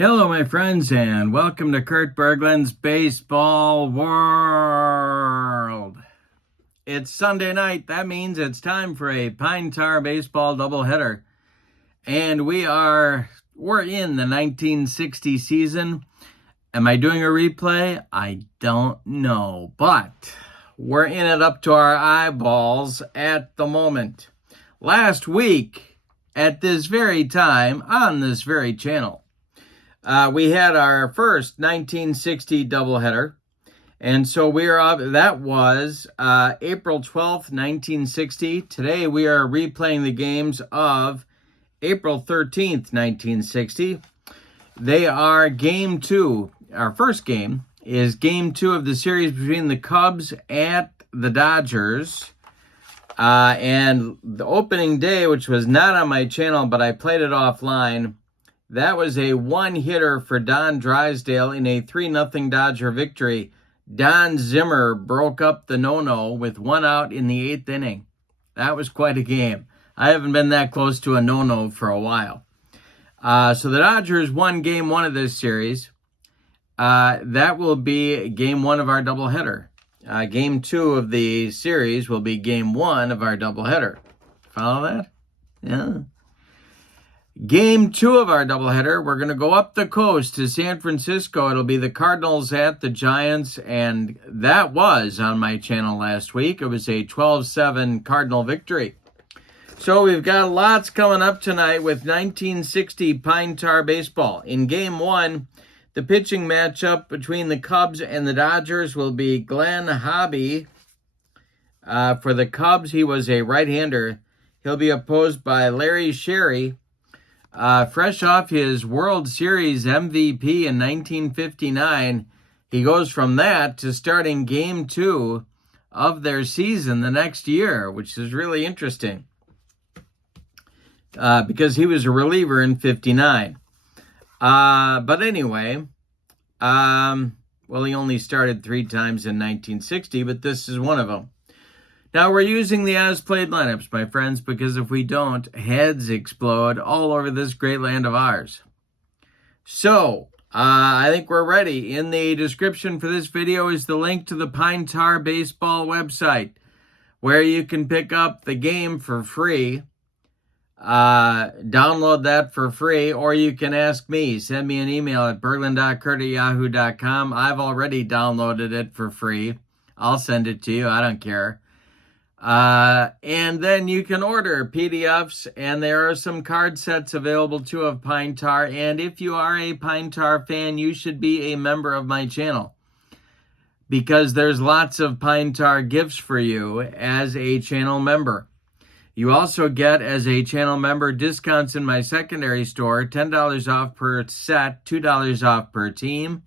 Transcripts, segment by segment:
Hello, my friends, and welcome to Kurt Berglund's Baseball World. It's Sunday night. That means it's time for a Pine Tar Baseball doubleheader. And we're in the 1960 season. Am I doing a replay? I don't know, but we're in it up to our eyeballs at the moment. Last week, at this very time, on this very channel, we had our first 1960 doubleheader, and so that was April 12th, 1960. Today we are replaying the games of April 13th, 1960. They are game two. Our first game is game two of the series between the Cubs at the Dodgers. And the opening day, which was not on my channel, but I played it offline, that was a one-hitter for Don Drysdale in a 3-0 Dodger victory. Don Zimmer broke up the no-no with one out in the 8th inning. That was quite a game. I haven't been that close to a no-no for a while. So the Dodgers won game one of this series. That will be game one of our doubleheader. Game two of the series will be game one of our doubleheader. Follow that? Yeah. Game two of our doubleheader, we're going to go up the coast to San Francisco. It'll be the Cardinals at the Giants, and that was on my channel last week. It was a 12-7 Cardinal victory. So we've got lots coming up tonight with 1960 Pine Tar Baseball. In game one, the pitching matchup between the Cubs and the Dodgers will be Glenn Hobby. For the Cubs, he was a right-hander. He'll be opposed by Larry Sherry. Fresh off his World Series MVP in 1959, he goes from that to starting game two of their season the next year, which is really interesting because he was a reliever in 59. But anyway, he only started 3 times in 1960, but this is one of them. Now, we're using the as-played lineups, my friends, because if we don't, heads explode all over this great land of ours. So, I think we're ready. In the description for this video is the link to the Pine Tar Baseball website, where you can pick up the game for free. Download that for free, or you can ask me. Send me an email at berglund.kurt@yahoo.com. I've already downloaded it for free. I'll send it to you. I don't care. And then you can order PDFs, and there are some card sets available too of Pine Tar. And if you are a Pine Tar fan, you should be a member of my channel, because there's lots of Pine Tar gifts for you as a channel member. You also get, as a channel member, discounts in my secondary store, $10 off per set, $2 off per team.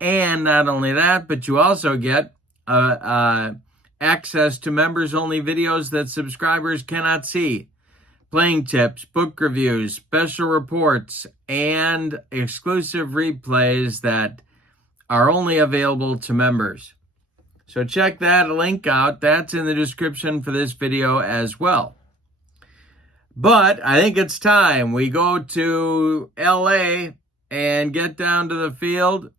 And not only that, but you also get access to members-only videos that subscribers cannot see. Playing tips, book reviews, special reports, and exclusive replays that are only available to members. So check that link out. That's in the description for this video as well. But I think it's time we go to LA and get down to the field.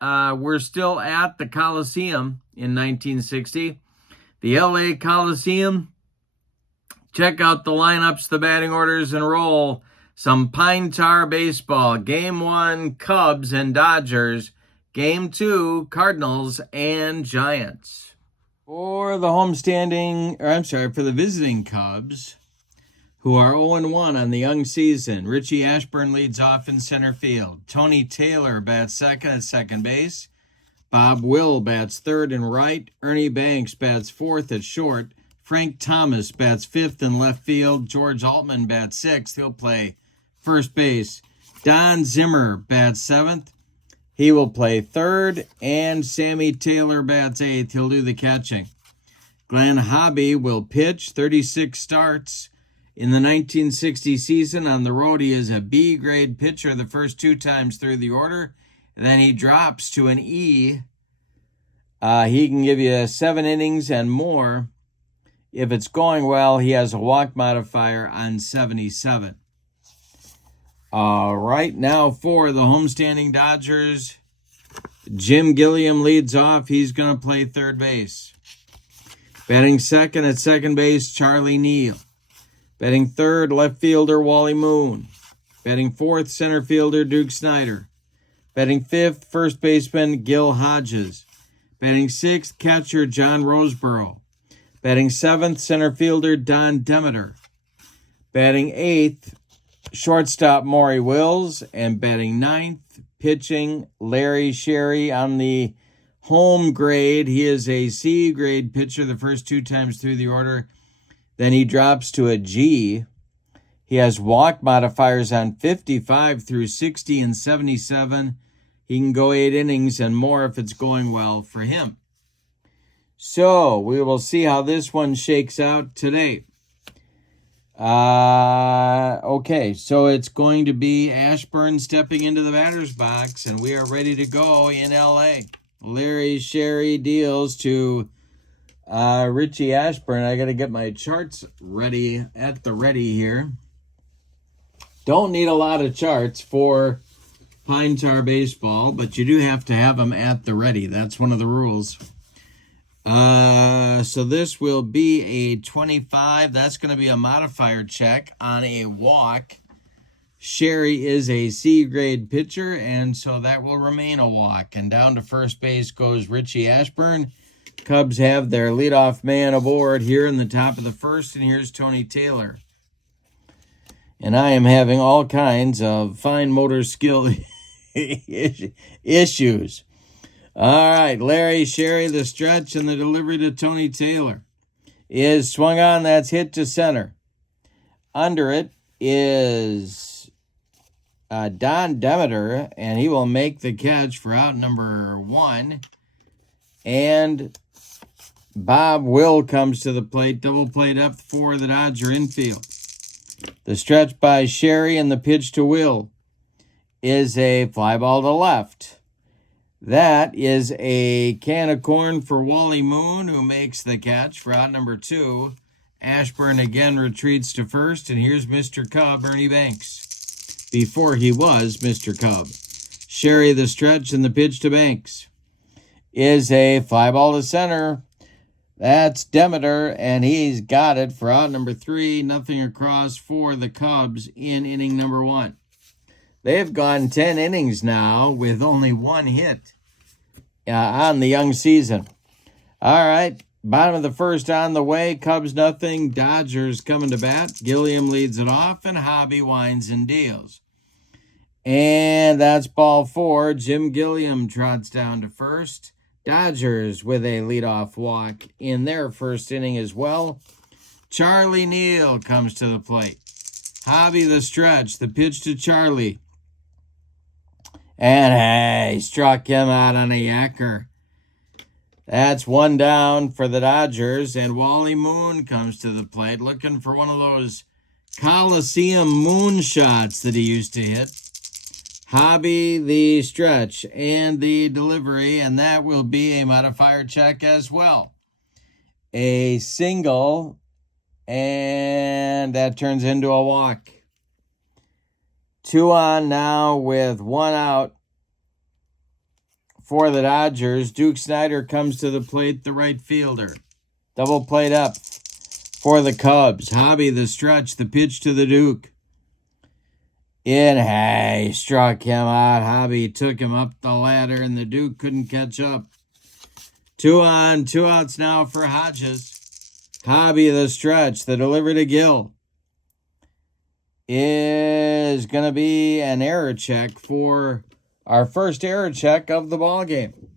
We're still at the Coliseum in 1960. The LA Coliseum. Check out the lineups, the batting orders, and roll some Pine Tar Baseball. Game one, Cubs and Dodgers. Game two, Cardinals and Giants. For the visiting Cubs, who are 0-1 on the young season, Richie Ashburn leads off in center field. Tony Taylor bats second at second base. Bob Will bats third and right. Ernie Banks bats fourth at short. Frank Thomas bats fifth in left field. George Altman bats sixth. He'll play first base. Don Zimmer bats seventh. He will play third. And Sammy Taylor bats eighth. He'll do the catching. Glenn Hobby will pitch. 36 starts in the 1960 season. On the road, he is a B-grade pitcher the first 2 times through the order. And then he drops to an E. He can give you 7 innings and more. If it's going well, he has a walk modifier on 77. Right now for the homestanding Dodgers, Jim Gilliam leads off. He's going to play third base. Batting second at second base, Charlie Neal. Batting third, left fielder, Wally Moon. Batting fourth, center fielder, Duke Snider. Batting fifth, first baseman, Gil Hodges. Batting sixth, catcher, John Roseborough. Batting seventh, center fielder, Don Demeter. Batting eighth, shortstop, Maury Wills. And batting ninth, pitching, Larry Sherry. On the home grade, he is a C grade pitcher the first 2 times through the order. Then he drops to a G. He has walk modifiers on 55 through 60 and 77. He can go 8 innings and more if it's going well for him. So we will see how this one shakes out today. Okay, so it's going to be Ashburn stepping into the batter's box, and we are ready to go in L.A. Larry Sherry deals to Richie Ashburn. I got to get my charts ready at the ready here. Don't need a lot of charts for Pine Tar Baseball, but you do have to have them at the ready. That's one of the rules. So this will be a 25. That's going to be a modifier check on a walk. Sherry is a C-grade pitcher, and so that will remain a walk. And down to first base goes Richie Ashburn. Cubs have their leadoff man aboard here in the top of the first, and here's Tony Taylor. And I am having all kinds of fine motor skill issues. All right, Larry Sherry, the stretch, and the delivery to Tony Taylor is swung on. That's hit to center. Under it is Don Demeter, and he will make the catch for out number 1. And Bob Will comes to the plate. Double play up for the Dodger infield. The stretch by Sherry and the pitch to Will is a fly ball to left. That is a can of corn for Wally Moon, who makes the catch for out number 2. Ashburn again retreats to first, and here's Mr. Cub, Ernie Banks, before he was Mr. Cub. Sherry the stretch, and the pitch to Banks is a fly ball to center. That's Demeter, and he's got it for out number 3. Nothing across for the Cubs in inning number 1. They've gone 10 innings now with only 1 hit on the young season. All right, bottom of the first on the way. Cubs nothing. Dodgers coming to bat. Gilliam leads it off, and Hobby winds and deals. And that's ball 4. Jim Gilliam trots down to first. Dodgers with a leadoff walk in their first inning as well. Charlie Neal comes to the plate. Hobby the stretch. The pitch to Charlie. And hey, struck him out on a yacker. That's 1 down for the Dodgers. And Wally Moon comes to the plate looking for one of those Coliseum moon shots that he used to hit. Hobby the stretch and the delivery, and that will be a modifier check as well. A single, and that turns into a walk. 2 on now with 1 out for the Dodgers. Duke Snider comes to the plate, the right fielder. Double plate up for the Cubs. Hobby the stretch, the pitch to the Duke. Hey, struck him out. Hobby took him up the ladder, and the Duke couldn't catch up. 2 on, 2 outs now for Hodges. Hobby the stretch, the delivery to Gill is going to be an error check for our first error check of the ball game.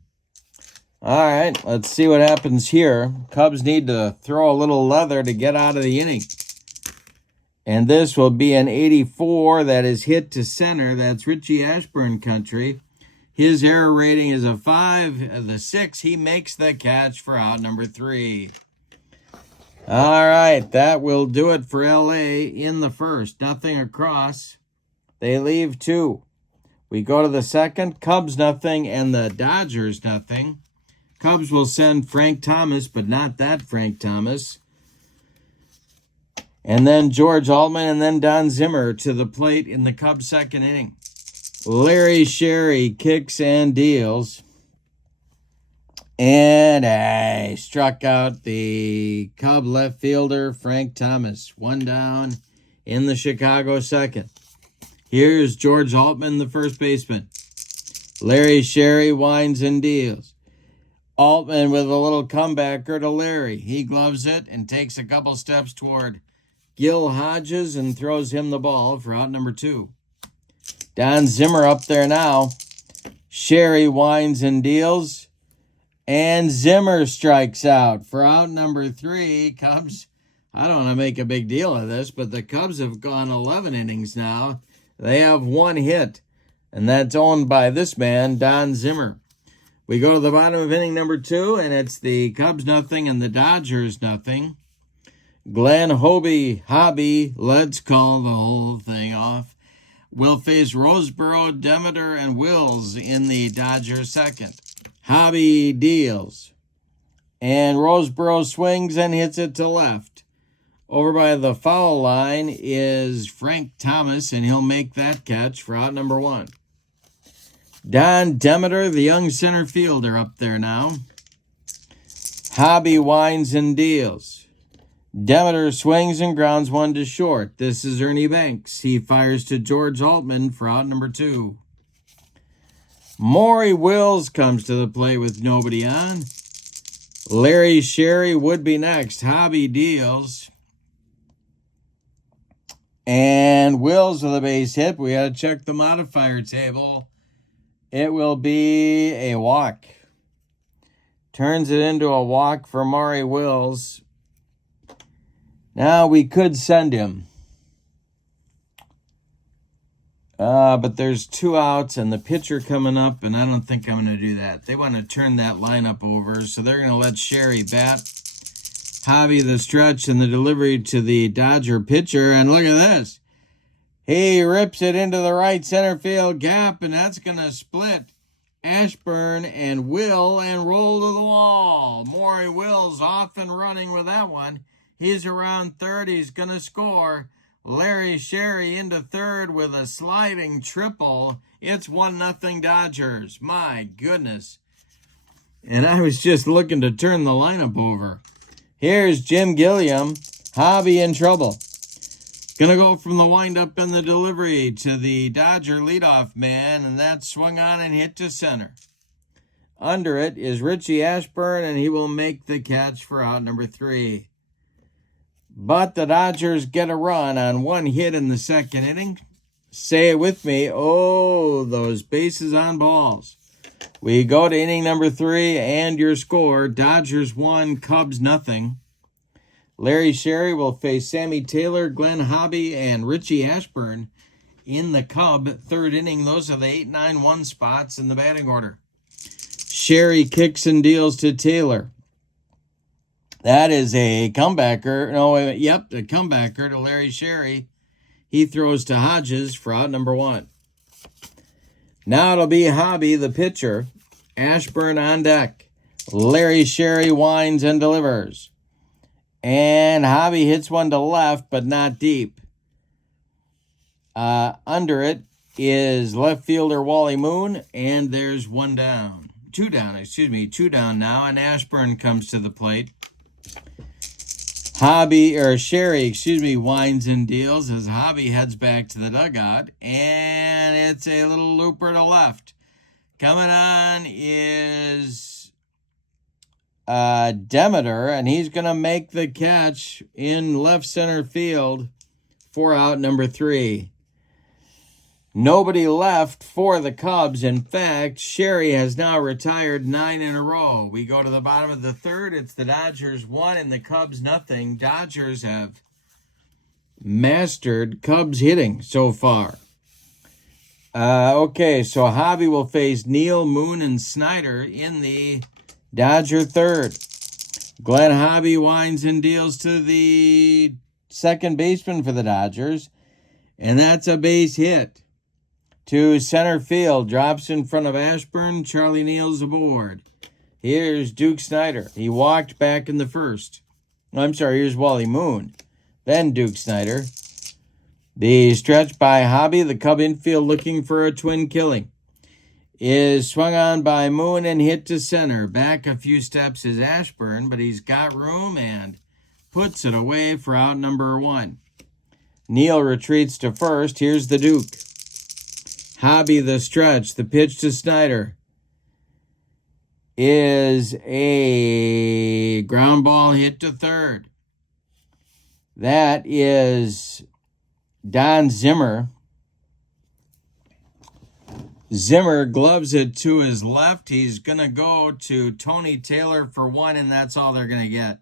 All right, let's see what happens here. Cubs need to throw a little leather to get out of the inning. And this will be an 84 that is hit to center. That's Richie Ashburn country. His error rating is a 5. The 6, he makes the catch for out number 3. All right, that will do it for L.A. in the first. Nothing across. They leave 2. We go to the second. Cubs nothing and the Dodgers nothing. Cubs will send Frank Thomas, but not that Frank Thomas. And then George Altman and then Don Zimmer to the plate in the Cubs' second inning. Larry Sherry kicks and deals. And I struck out the Cub left fielder, Frank Thomas. One down in the Chicago second. Here's George Altman, the first baseman. Larry Sherry winds and deals. Altman with a little comebacker to Larry. He gloves it and takes a couple steps toward Gil Hodges and throws him the ball for out number 2. Don Zimmer up there now. Sherry winds and deals. And Zimmer strikes out for out number 3. Cubs, I don't want to make a big deal of this, but the Cubs have gone 11 innings now. They have 1 hit, and that's owned by this man, Don Zimmer. We go to the bottom of inning number 2, and it's the Cubs nothing and the Dodgers nothing. Glenn Hobby, let's call the whole thing off, will face Roseboro, Demeter, and Wills in the Dodgers second. Hobby deals, and Roseboro swings and hits it to left. Over by the foul line is Frank Thomas, and he'll make that catch for out number 1. Don Demeter, the young center fielder, up there now. Hobby winds and deals. Demeter swings and grounds one to short. This is Ernie Banks. He fires to George Altman for out number 2. Maury Wills comes to the plate with nobody on. Larry Sherry would be next. Hobby deals. And Wills with a base hit. We got to check the modifier table. It will be a walk. Turns it into a walk for Maury Wills. Now we could send him. But there's 2 outs and the pitcher coming up, and I don't think I'm going to do that. They want to turn that lineup over, so they're going to let Sherry bat. Hobby the stretch and the delivery to the Dodger pitcher, and look at this. He rips it into the right center field gap, and that's going to split Ashburn and Will and roll to the wall. Maury Wills off and running with that one. He's around third. He's going to score. Larry Sherry into third with a sliding triple. It's 1-0 Dodgers. My goodness. And I was just looking to turn the lineup over. Here's Jim Gilliam. Hobby in trouble. Gonna go from the windup and the delivery to the Dodger leadoff man, and that swung on and hit to center. Under it is Richie Ashburn, and he will make the catch for out number 3. But the Dodgers get a run on 1 hit in the second inning. Say it with me. Oh, those bases on balls. We go to inning number 3, and your score, Dodgers 1, Cubs nothing. Larry Sherry will face Sammy Taylor, Glenn Hobby, and Richie Ashburn in the Cub third inning. Those are the 8, 9, 1 spots in the batting order. Sherry kicks and deals to Taylor. That is a comebacker. A comebacker to Larry Sherry. He throws to Hodges for out number 1. Now it'll be Hobby, the pitcher. Ashburn on deck. Larry Sherry winds and delivers. And Hobby hits one to left, but not deep. Under it is left fielder Wally Moon, and there's 2 down now, and Ashburn comes to the plate. Sherry, winds and deals as Hobby heads back to the dugout, and it's a little looper to left. Coming on is Demeter, and he's going to make the catch in left center field for out number 3. Nobody left for the Cubs. In fact, Sherry has now retired 9 in a row. We go to the bottom of the third. It's the Dodgers 1 and the Cubs nothing. Dodgers have mastered Cubs hitting so far. So Hobby will face Neal, Moon, and Snyder in the Dodger third. Glenn Hobby winds and deals to the second baseman for the Dodgers, and that's a base hit. To center field, drops in front of Ashburn. Charlie Neal's aboard. Here's Duke Snyder. He walked back in the first. Here's Wally Moon. then Duke Snyder. The stretch by Hobby, the Cub infield looking for a twin killing, is swung on by Moon and hit to center. Back a few steps is Ashburn, but he's got room and puts it away for out number 1. Neal retreats to first. Here's the Duke. Hobby, the stretch. The pitch to Snyder is a ground ball hit to third. That is Don Zimmer. Zimmer gloves it to his left. He's going to go to Tony Taylor for 1, and that's all they're going to get.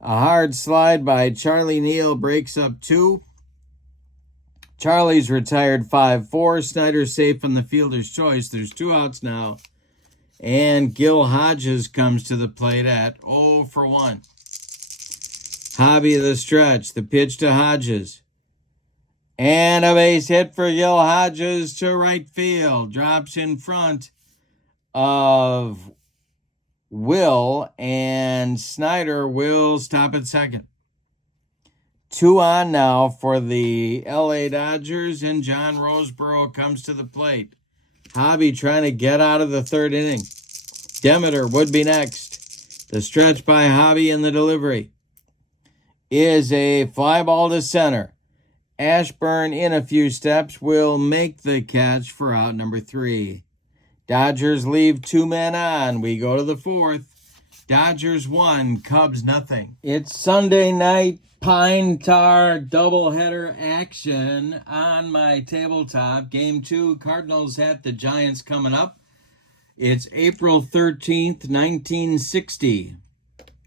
A hard slide by Charlie Neal breaks up 2. Charlie's retired 5-4. Snyder's safe on the fielder's choice. There's 2 outs now. And Gil Hodges comes to the plate at 0 for 1. Hobby, the stretch. The pitch to Hodges. And a base hit for Gil Hodges to right field. Drops in front of Will, and Snyder will stop at second. 2 on now for the LA Dodgers, and John Roseboro comes to the plate. Hobby trying to get out of the 3rd inning. Demeter would be next. The stretch by Hobby in the delivery is a fly ball to center. Ashburn in a few steps will make the catch for out number 3. Dodgers leave 2 men on. We go to the 4th. Dodgers 1, Cubs nothing. It's Sunday night Pine Tar doubleheader action on my tabletop. Game 2, Cardinals at the Giants coming up. It's April 13th, 1960.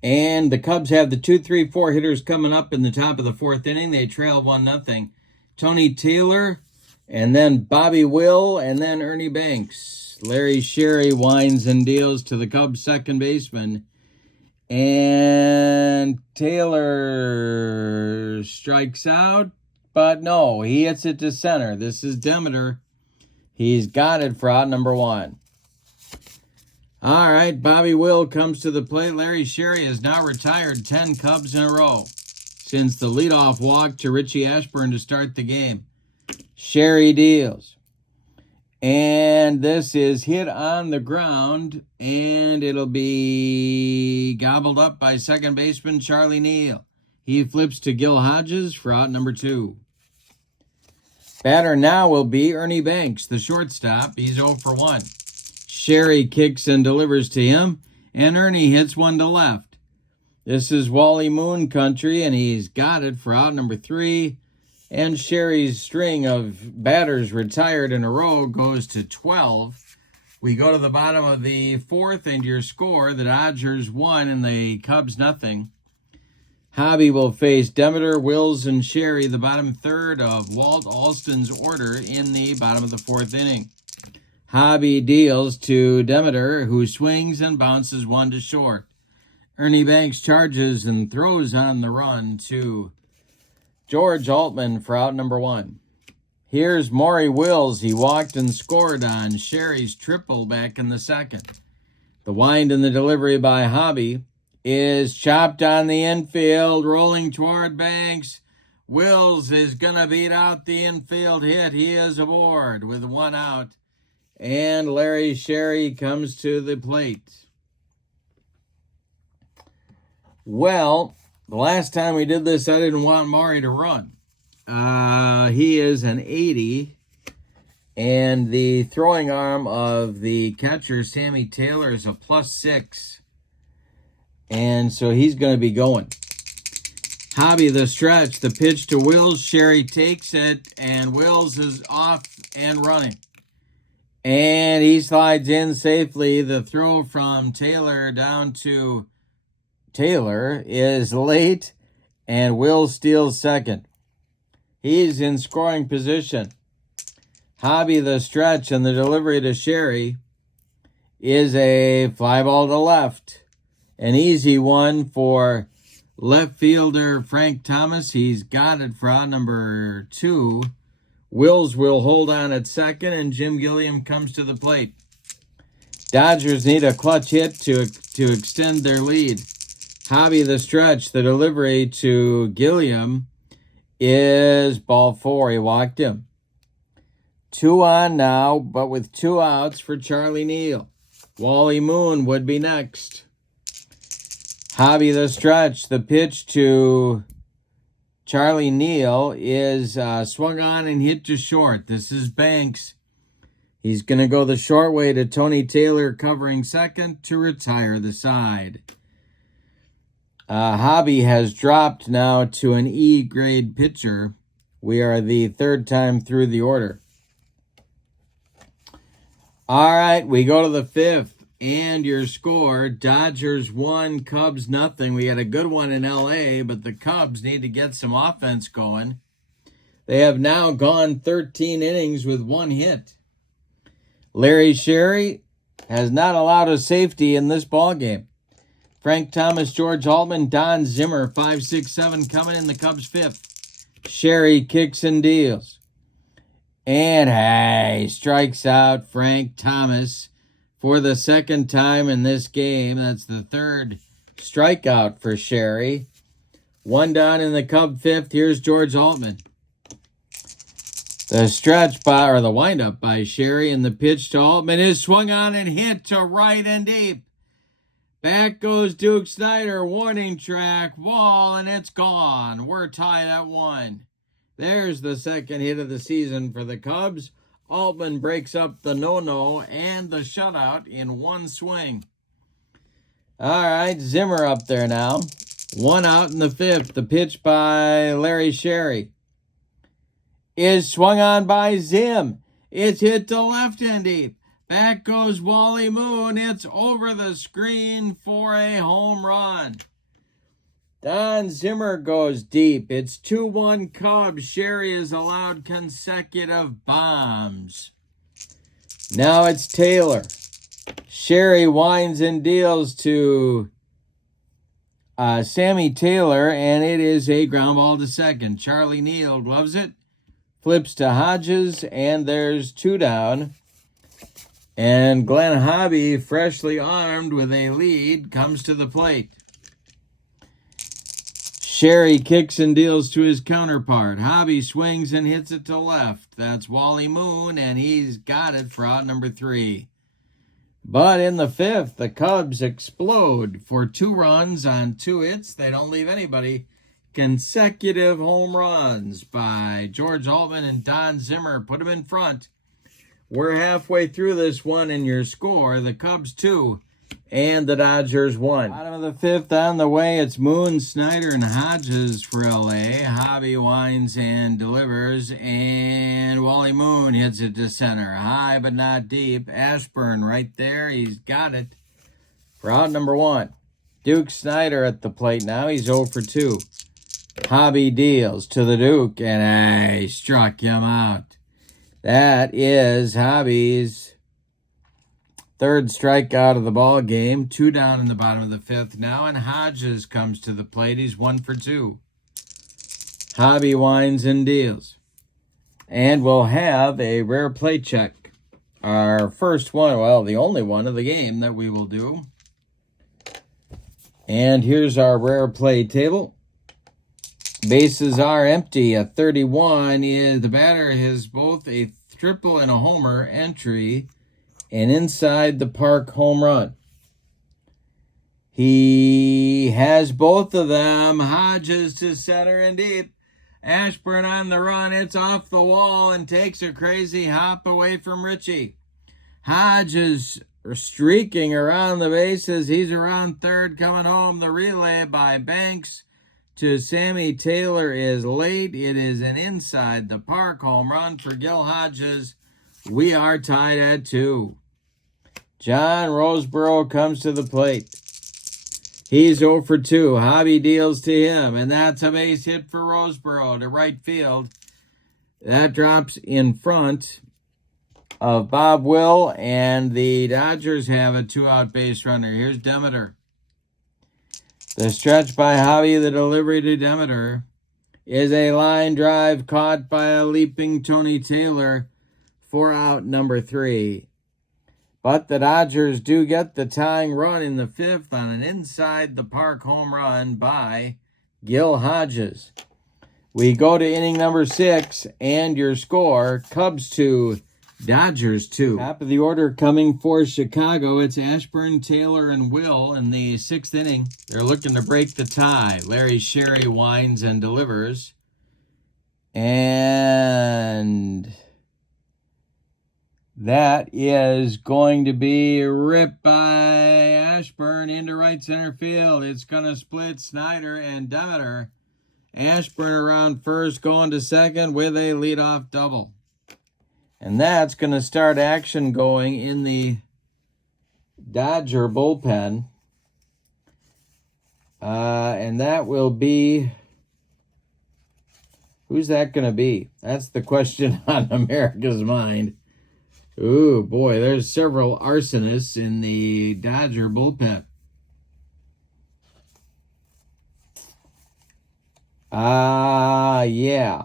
And the Cubs have the 2-3-4 hitters coming up in the top of the 4th inning. They trail 1-0. Tony Taylor, and then Bobby Will, and then Ernie Banks. Larry Sherry winds and deals to the Cubs' second baseman. And Taylor strikes out, but no, he hits it to center. This is Demeter. He's got it for out number 1. All right, Bobby Will comes to the plate. Larry Sherry has now retired 10 Cubs in a row since the leadoff walk to Richie Ashburn to start the game. Sherry deals. And this is hit on the ground, and it'll be gobbled up by second baseman Charlie Neal. He flips to Gil Hodges for out number 2. Batter now will be Ernie Banks, the shortstop. He's 0 for 1. Sherry kicks and delivers to him, and Ernie hits one to left. This is Wally Moon country, and he's got it for out number 3. And Sherry's string of batters retired in a row goes to 12. We go to the bottom of the 4th, and your score, the Dodgers 1 and the Cubs nothing. Hobby will face Demeter, Wills, and Sherry, the bottom 3rd of Walt Alston's order in the bottom of the 4th inning. Hobby deals to Demeter, who swings and bounces 1 to short. Ernie Banks charges and throws on the run to George Altman for out number 1. Here's Maury Wills. He walked and scored on Sherry's triple back in the 2nd. The wind and the delivery by Hobby is chopped on the infield, rolling toward Banks. Wills is going to beat out the infield hit. He is aboard with 1 out. And Larry Sherry comes to the plate. Well, the last time we did this, I didn't want Maury to run. He is an 80, and the throwing arm of the catcher, Sammy Taylor, is a +6, and so he's going to be going. Hobby, the stretch, the pitch to Wills. Sherry takes it, and Wills is off and running. And he slides in safely. The throw from Taylor down to Taylor is late, and Will steals second. He's in scoring position. Hobby, the stretch, and the delivery to Sherry is a fly ball to left. An easy one for left fielder Frank Thomas. He's got it for out number 2. Wills will hold on at second, and Jim Gilliam comes to the plate. Dodgers need a clutch hit to extend their lead. Hobby the stretch. The delivery to Gilliam is ball 4. He walked him. 2 on now, but with 2 outs for Charlie Neal. Wally Moon would be next. Hobby the stretch. The pitch to Charlie Neal is swung on and hit to short. This is Banks. He's going to go the short way to Tony Taylor covering second to retire the side. Hobby has dropped now to an E-grade pitcher. We are the 3rd time through the order. All right, we go to the 5th. And your score, Dodgers 1, Cubs nothing. We had a good one in L.A., but the Cubs need to get some offense going. They have now gone 13 innings with 1 hit. Larry Sherry has not allowed a safety in this ballgame. Frank Thomas, George Altman, Don Zimmer, 5, 6, 7 coming in the Cubs 5th. Sherry kicks and deals. And hey, strikes out Frank Thomas for the 2nd time in this game. That's the 3rd strikeout for Sherry. 1 down in the Cub 5th. Here's George Altman. The stretch by, or the windup by Sherry, and the pitch to Altman is swung on and hit to right and deep. Back goes Duke Snyder, warning track, wall, and it's gone. We're tied at 1. There's the 2nd hit of the season for the Cubs. Altman breaks up the no-no and the shutout in 1 swing. All right, Zimmer up there now. 1 out in the 5th. The pitch by Larry Sherry is swung on by Zim. It's hit to left and deep. Back goes Wally Moon. It's over the screen for a home run. Don Zimmer goes deep. It's 2-1 Cubs. Sherry has allowed consecutive bombs. Now it's Taylor. Sherry winds and deals to Sammy Taylor, and it is a ground ball to second. Charlie Neal gloves it, flips to Hodges, and there's 2 down. And Glenn Hobby, freshly armed with a lead, comes to the plate. Sherry kicks and deals to his counterpart. Hobby swings and hits it to left. That's Wally Moon, and he's got it for out number 3. But in the 5th, the Cubs explode for 2 runs on 2 hits. They don't leave anybody. Consecutive home runs by George Altman and Don Zimmer. Put them in front. We're halfway through this one, and your score, the Cubs 2 and the Dodgers 1. Bottom of the 5th on the way. It's Moon, Snyder, and Hodges for L.A. Hobby winds and delivers, and Wally Moon hits it to center. High but not deep. Ashburn right there. He's got it for out number 1. Duke Snyder at the plate now. He's 0 for 2. Hobby deals to the Duke, and he struck him out. That is Hobby's 3rd strikeout of the ball game. 2 down in the bottom of the 5th now, and Hodges comes to the plate. He's 1 for 2. Hobby winds and deals. And we'll have a rare play check. Our first one, well, the only one of the game that we will do. And here's our rare play table. Bases are empty. A 31 is the batter has both a triple and a homer entry. An inside the park home run. He has both of them. Hodges to center and deep. Ashburn on the run. It's off the wall and takes a crazy hop away from Richie. Hodges streaking around the bases. He's around 3rd coming home. The relay by Banks to Sammy Taylor is late. It is an inside the park home run for Gil Hodges. We are tied at 2. John Roseborough comes to the plate. He's 0 for 2. Hobby deals to him, and that's a base hit for Roseborough to right field. That drops in front of Bob Will, and the Dodgers have a 2-out base runner. Here's Demeter. The stretch by Hobby, the delivery to Demeter, is a line drive caught by a leaping Tony Taylor for out number 3. But the Dodgers do get the tying run in the 5th on an inside-the-park home run by Gil Hodges. We go to inning number 6, and your score, Cubs 2, Dodgers 2. Top of the order coming for Chicago. It's Ashburn, Taylor, and Will in the 6th inning. They're looking to break the tie. Larry Sherry winds and delivers. And that is going to be ripped by Ashburn into right center field. It's going to split Snyder and Demeter. Ashburn around first, going to second with a leadoff double. And that's going to start action going in the Dodger bullpen. And that will be... Who's that going to be? That's the question on America's mind. Ooh, boy, there's several arsonists in the Dodger bullpen. Yeah.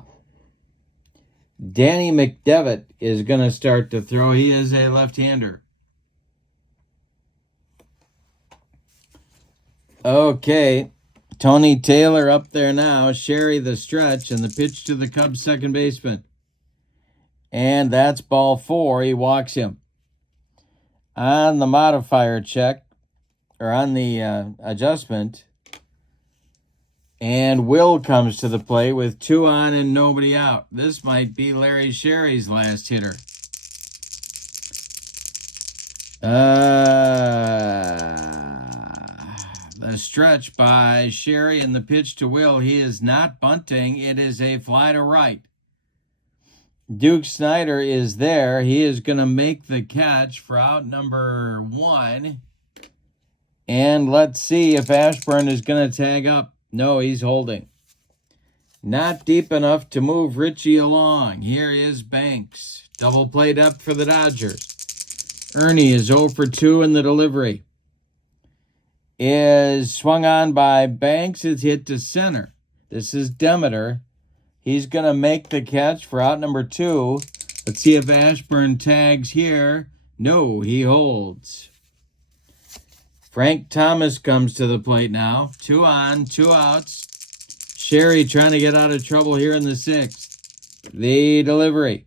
Danny McDevitt is going to start to throw. He is a left-hander. Okay. Tony Taylor up there now. Sherry the stretch, and the pitch to the Cubs second baseman. And that's ball 4. He walks him. On the modifier check, or on the adjustment, and Will comes to the plate with 2 on and nobody out. This might be Larry Sherry's last hitter. The stretch by Sherry and the pitch to Will. He is not bunting. It is a fly to right. Duke Snyder is there. He is going to make the catch for out number 1. And let's see if Ashburn is going to tag up. No, he's holding. Not deep enough to move Richie along. Here is Banks. Double play depth for the Dodgers. Ernie is 0 for 2 in the delivery. Is swung on by Banks. It's hit to center. This is Demeter. He's going to make the catch for out number 2. Let's see if Ashburn tags here. No, he holds. Frank Thomas comes to the plate now. 2 on, 2 outs. Sherry trying to get out of trouble here in the 6th. The delivery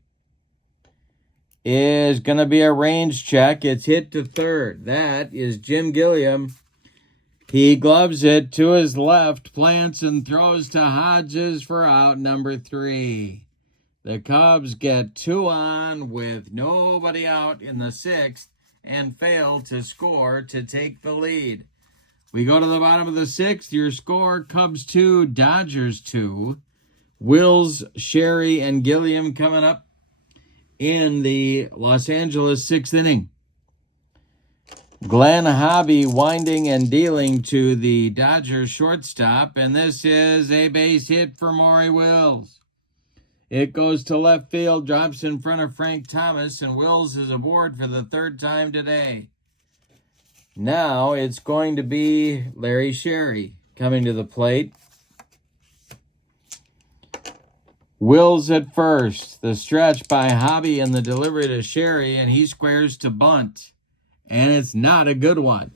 is going to be a range check. It's hit to third. That is Jim Gilliam. He gloves it to his left, plants and throws to Hodges for out number 3. The Cubs get 2 on with nobody out in the 6th and fail to score to take the lead. We go to the bottom of the 6th. Your score, Cubs 2, Dodgers 2. Wills, Sherry, and Gilliam coming up in the Los Angeles 6th inning. Glenn Hobby winding and dealing to the Dodgers shortstop, and this is a base hit for Maury Wills. It goes to left field, drops in front of Frank Thomas, and Wills is aboard for the 3rd time today. Now it's going to be Larry Sherry coming to the plate. Wills at first. The stretch by Hobby and the delivery to Sherry, and he squares to bunt. And it's not a good one.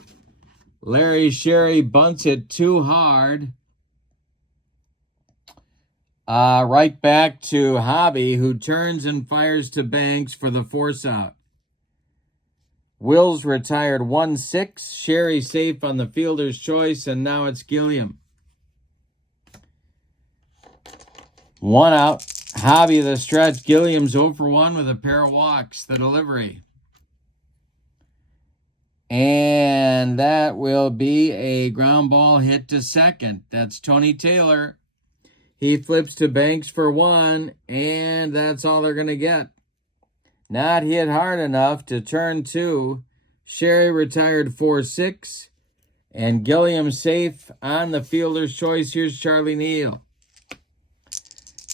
Larry Sherry bunts it too hard. Right back to Hobby, who turns and fires to Banks for the force out. Wills retired 1-6. Sherry safe on the fielder's choice, and now it's Gilliam. 1 out. Hobby the stretch. Gilliam's 0 for 1 with a pair of walks. The delivery. And that will be a ground ball hit to second. That's Tony Taylor. He flips to Banks for 1, and that's all they're going to get. Not hit hard enough to turn 2. Sherry retired 4-6, and Gilliam safe on the fielder's choice. Here's Charlie Neal.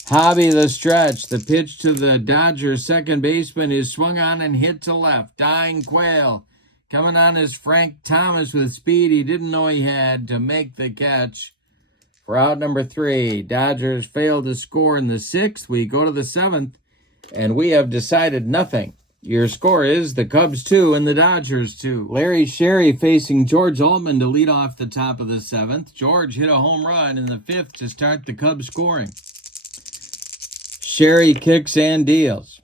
Hobby the stretch. The pitch to the Dodgers second baseman is swung on and hit to left. Dying Quail. Coming on is Frank Thomas with speed he didn't know he had to make the catch for out number 3. Dodgers failed to score in the 6th. We go to the 7th, and we have decided nothing. Your score is the Cubs 2 and the Dodgers 2. Larry Sherry facing George Altman to lead off the top of the 7th. George hit a home run in the 5th to start the Cubs scoring. Sherry kicks and deals.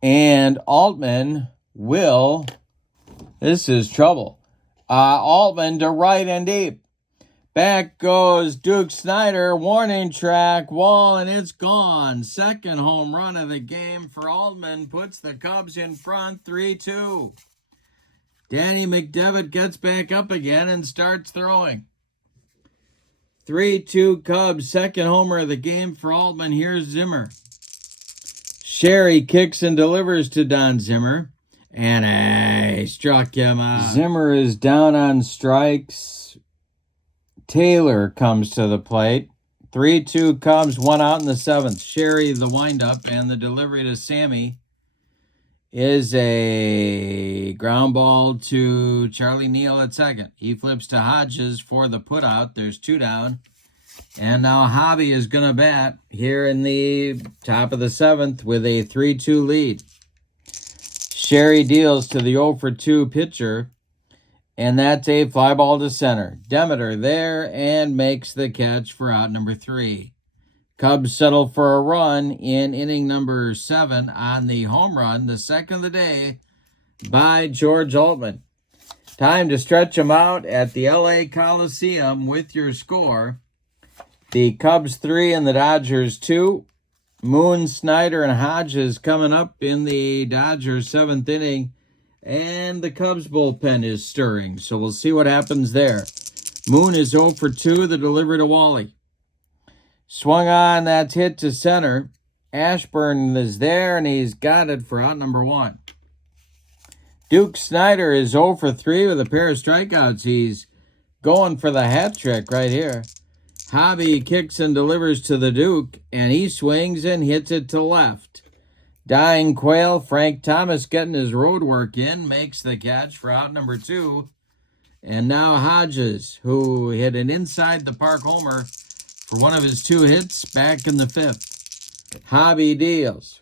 And Altman will, this is trouble. Altman to right and deep. Back goes Duke Snider, warning track, wall, and it's gone. Second home run of the game for Altman puts the Cubs in front 3-2. Danny McDevitt gets back up again and starts throwing. 3-2 Cubs, second homer of the game for Altman. Here's Zimmer. Sherry kicks and delivers to Don Zimmer. And he struck him out. Zimmer is down on strikes. Taylor comes to the plate. 3-2 Cubs, 1 out in the 7th. Sherry, the windup, and the delivery to Sammy is a ground ball to Charlie Neal at second. He flips to Hodges for the putout. There's 2 down. And now Hobby is going to bat here in the top of the 7th with a 3-2 lead. Sherry deals to the 0-for-2 pitcher, and that's a fly ball to center. Demeter there and makes the catch for out number 3. Cubs settle for a run in inning number 7 on the home run, the second of the day, by George Altman. Time to stretch them out at the LA Coliseum with your score. The Cubs 3 and the Dodgers 2. Moon, Snyder, and Hodges coming up in the Dodgers 7th inning. And the Cubs bullpen is stirring, so we'll see what happens there. Moon is 0-for-2, the delivery to Wally. Swung on, that's hit to center. Ashburn is there, and he's got it for out number 1. Duke Snyder is 0-for-3 with a pair of strikeouts. He's going for the hat trick right here. Hobby kicks and delivers to the Duke, and he swings and hits it to left. Dying Quail, Frank Thomas getting his road work in, makes the catch for out number 2. And now Hodges, who hit an inside the park homer for one of his 2 hits back in the 5th. Hobby deals.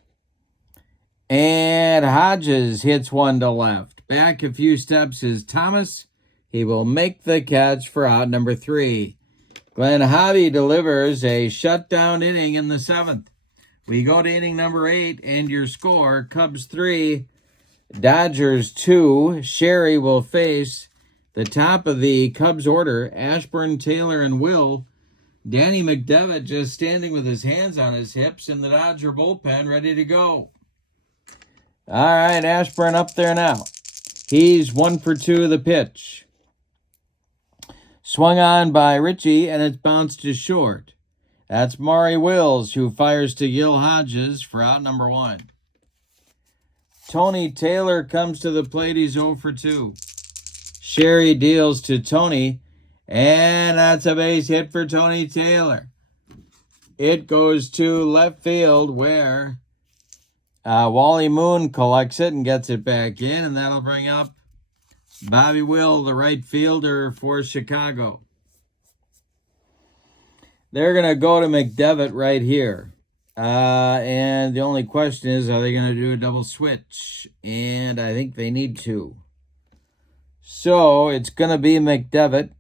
And Hodges hits one to left. Back a few steps is Thomas. He will make the catch for out number 3. Glenn Hobby delivers a shutdown inning in the 7th. We go to inning number 8, and your score, Cubs 3, Dodgers 2. Sherry will face the top of the Cubs order, Ashburn, Taylor, and Will. Danny McDevitt just standing with his hands on his hips in the Dodger bullpen, ready to go. All right, Ashburn up there now. He's 1-for-2 of the pitch. Swung on by Ritchie, and it's bounced to short. That's Maury Wills, who fires to Gil Hodges for out number 1. Tony Taylor comes to the plate. He's 0-for-2. Sherry deals to Tony, and that's a base hit for Tony Taylor. It goes to left field where Wally Moon collects it and gets it back in, and that'll bring up Bobby Will, the right fielder for Chicago. They're going to go to McDevitt right here. And the only question is, are they going to do a double switch? And I think they need to. So it's going to be McDevitt.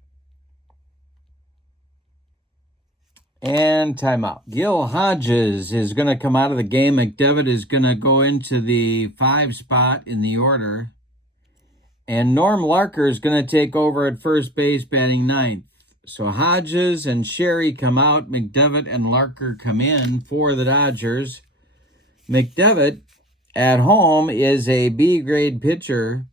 And timeout. Gil Hodges is going to come out of the game. McDevitt is going to go into the 5 spot in the order. And Norm Larker is going to take over at first base, batting 9th. So Hodges and Sherry come out. McDevitt and Larker come in for the Dodgers. McDevitt at home is a B-grade pitcher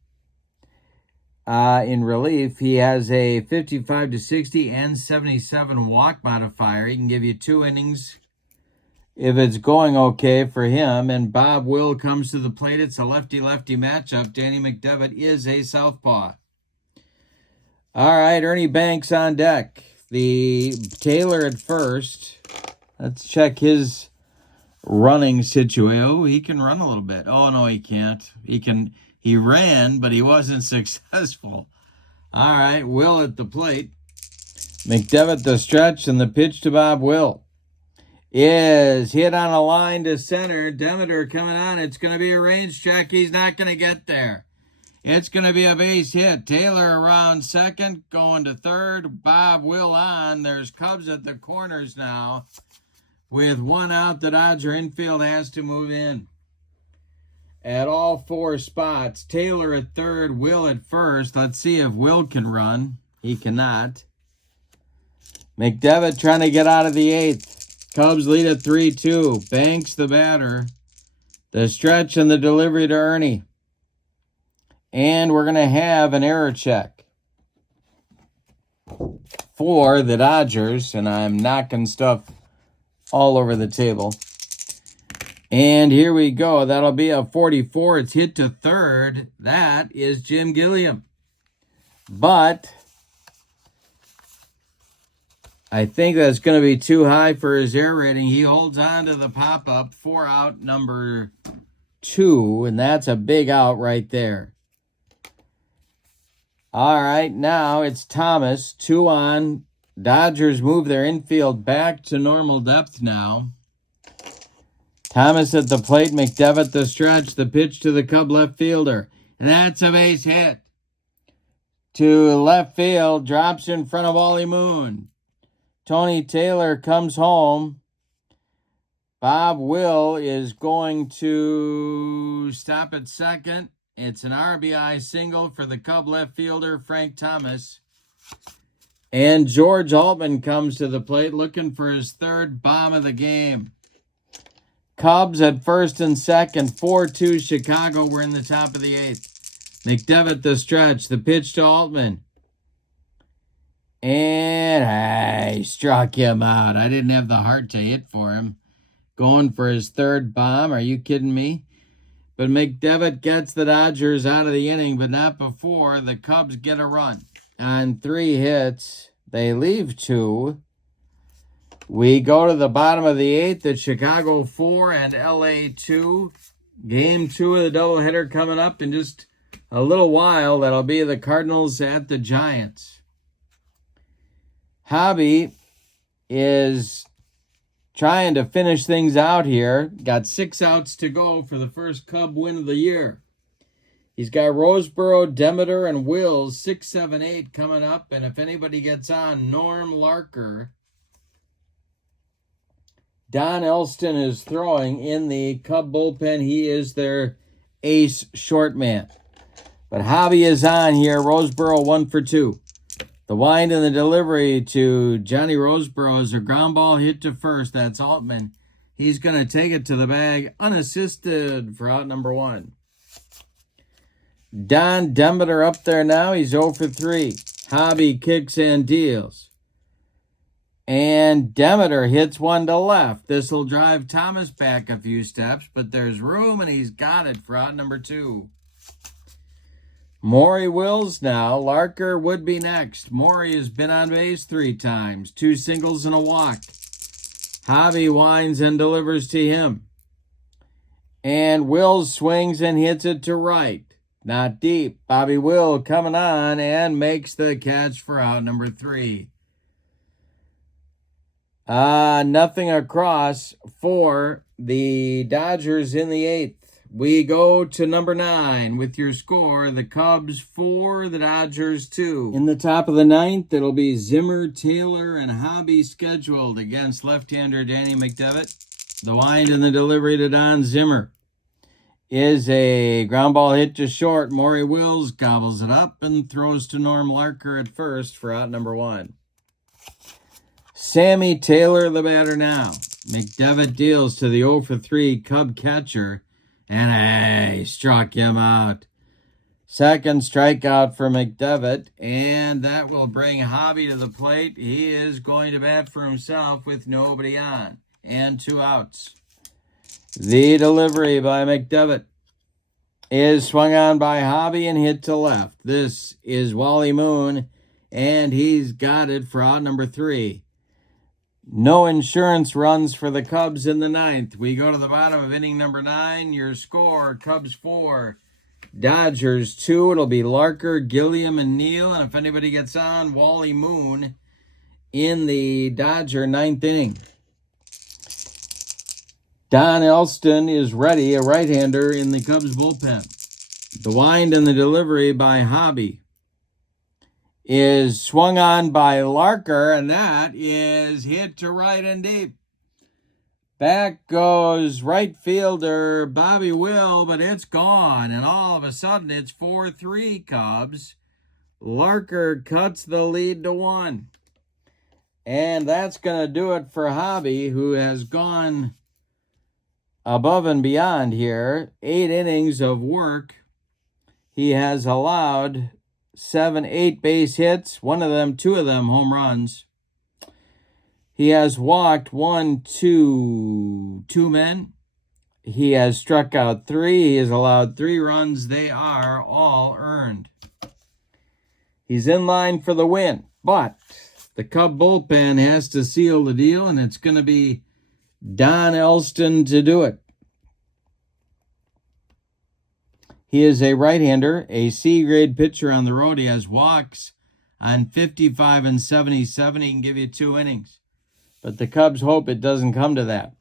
in relief. He has a 55-60 and 77 walk modifier. He can give you 2 innings if it's going okay for him. And Bob Will comes to the plate. It's a lefty-lefty matchup. Danny McDevitt is a southpaw. All right, Ernie Banks on deck. The Taylor at first. Let's check his running situation. Oh, he can run a little bit. Oh, no, he can't. He ran, but he wasn't successful. All right, Will at the plate. McDevitt the stretch and the pitch to Bob Will is hit on a line to center. Demeter coming on. It's going to be a range check. He's not going to get there. It's going to be a base hit. Taylor around second, going to third. Bob Will on. There's Cubs at the corners now. With one out, the Dodger infield has to move in. At all four spots, Taylor at third, Will at first. Let's see if Will can run. He cannot. McDevitt trying to get out of the eighth. Cubs lead at 3-2. Banks the batter. The stretch and the delivery to Ernie. And we're going to have an error check for the Dodgers. And I'm knocking stuff all over the table. And here we go. That'll be a 44. It's hit to third. That is Jim Gilliam. But I think that's going to be too high for his air rating. He holds on to the pop-up. 4 out, number 2. And that's a big out right there. All right, now it's Thomas. 2 on. Dodgers move their infield back to normal depth now. Thomas at the plate, McDevitt the stretch, the pitch to the Cub left fielder. And that's a base hit. To left field, drops in front of Wally Moon. Tony Taylor comes home. Bob Will is going to stop at second. It's an RBI single for the Cub left fielder, Frank Thomas. And George Altman comes to the plate looking for his third bomb of the game. Cubs at first and second, 4-2 Chicago. We're in the top of the eighth. McDevitt the stretch, the pitch to Altman. And I struck him out. I didn't have the heart to hit for him. Going for his third bomb. Are you kidding me? But McDevitt gets the Dodgers out of the inning, but not before the Cubs get a run. On 3 hits, they leave 2. We go to the bottom of the 8th at Chicago 4 and LA 2. Game 2 of the doubleheader coming up in just a little while. That'll be the Cardinals at the Giants. Hobby is trying to finish things out here. Got 6 outs to go for the first Cub win of the year. He's got Roseboro, Demeter, and Wills, 6, 7, 8 coming up. And if anybody gets on, Norm Larker. Don Elston is throwing in the Cub bullpen. He is their ace short man. But Hobby is on here. Roseboro 1 for 2. The wind and the delivery to Johnny Roseboro is a ground ball hit to first. That's Altman. He's going to take it to the bag unassisted for out number 1. Don Demeter up there now. He's 0 for 3. Hobby kicks and deals. And Demeter hits one to left. This will drive Thomas back a few steps, but there's room, and he's got it for out number 2. Maury Wills now. Larker would be next. Maury has been on base 3 times. 2 singles and a walk. Hobby winds and delivers to him. And Wills swings and hits it to right. Not deep. Bobby Will coming on and makes the catch for out number 3. Nothing across for the Dodgers in the 8th. We go to number 9 with your score. The Cubs 4, the Dodgers 2. In the top of the 9th, it'll be Zimmer, Taylor, and Hobby scheduled against left-hander Danny McDevitt. The wind and the delivery to Don Zimmer is a ground ball hit to short. Maury Wills gobbles it up and throws to Norm Larker at first for out number 1. Sammy Taylor, the batter now. McDevitt deals to the 0 for 3 Cub catcher. And he struck him out. Second strikeout for McDevitt. And that will bring Hobby to the plate. He is going to bat for himself with nobody on. And 2 outs. The delivery by McDevitt is swung on by Hobby and hit to left. This is Wally Moon. And he's got it for out number 3. No insurance runs for the Cubs in the 9th. We go to the bottom of inning number 9. Your score, Cubs 4, Dodgers 2. It'll be Larker, Gilliam, and Neal. And if anybody gets on, Wally Moon in the Dodger 9th inning. Don Elston is ready, a right-hander in the Cubs bullpen. The wind and the delivery by Hobby is swung on by Larker, and that is hit to right and deep. Back goes right fielder Bobby Will, but it's gone, and all of a sudden it's 4-3 Cubs. Larker cuts the lead to 1. And that's going to do it for Hobby, who has gone above and beyond here. 8 innings of work. He has allowed 8 base hits, two of them home runs. He has walked 2 men. He has struck out 3. He has allowed 3 runs. They are all earned. He's in line for the win, but the Cub bullpen has to seal the deal, and it's going to be Don Elston to do it. He is a right-hander, a C-grade pitcher on the road. He has walks on 55 and 77. He can give you 2 innings. But the Cubs hope it doesn't come to that.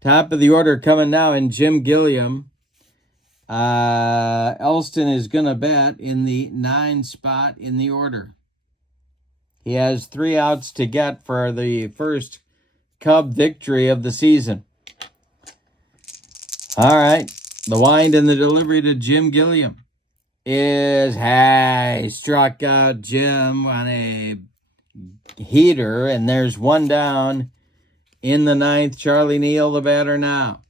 Top of the order coming now in Jim Gilliam. Elston is going to bat in the 9 spot in the order. He has 3 outs to get for the first Cub victory of the season. All right. The wind and the delivery to Jim Gilliam is high. Struck out Jim on a heater, and there's 1 down in the 9th. Charlie Neal, the batter now.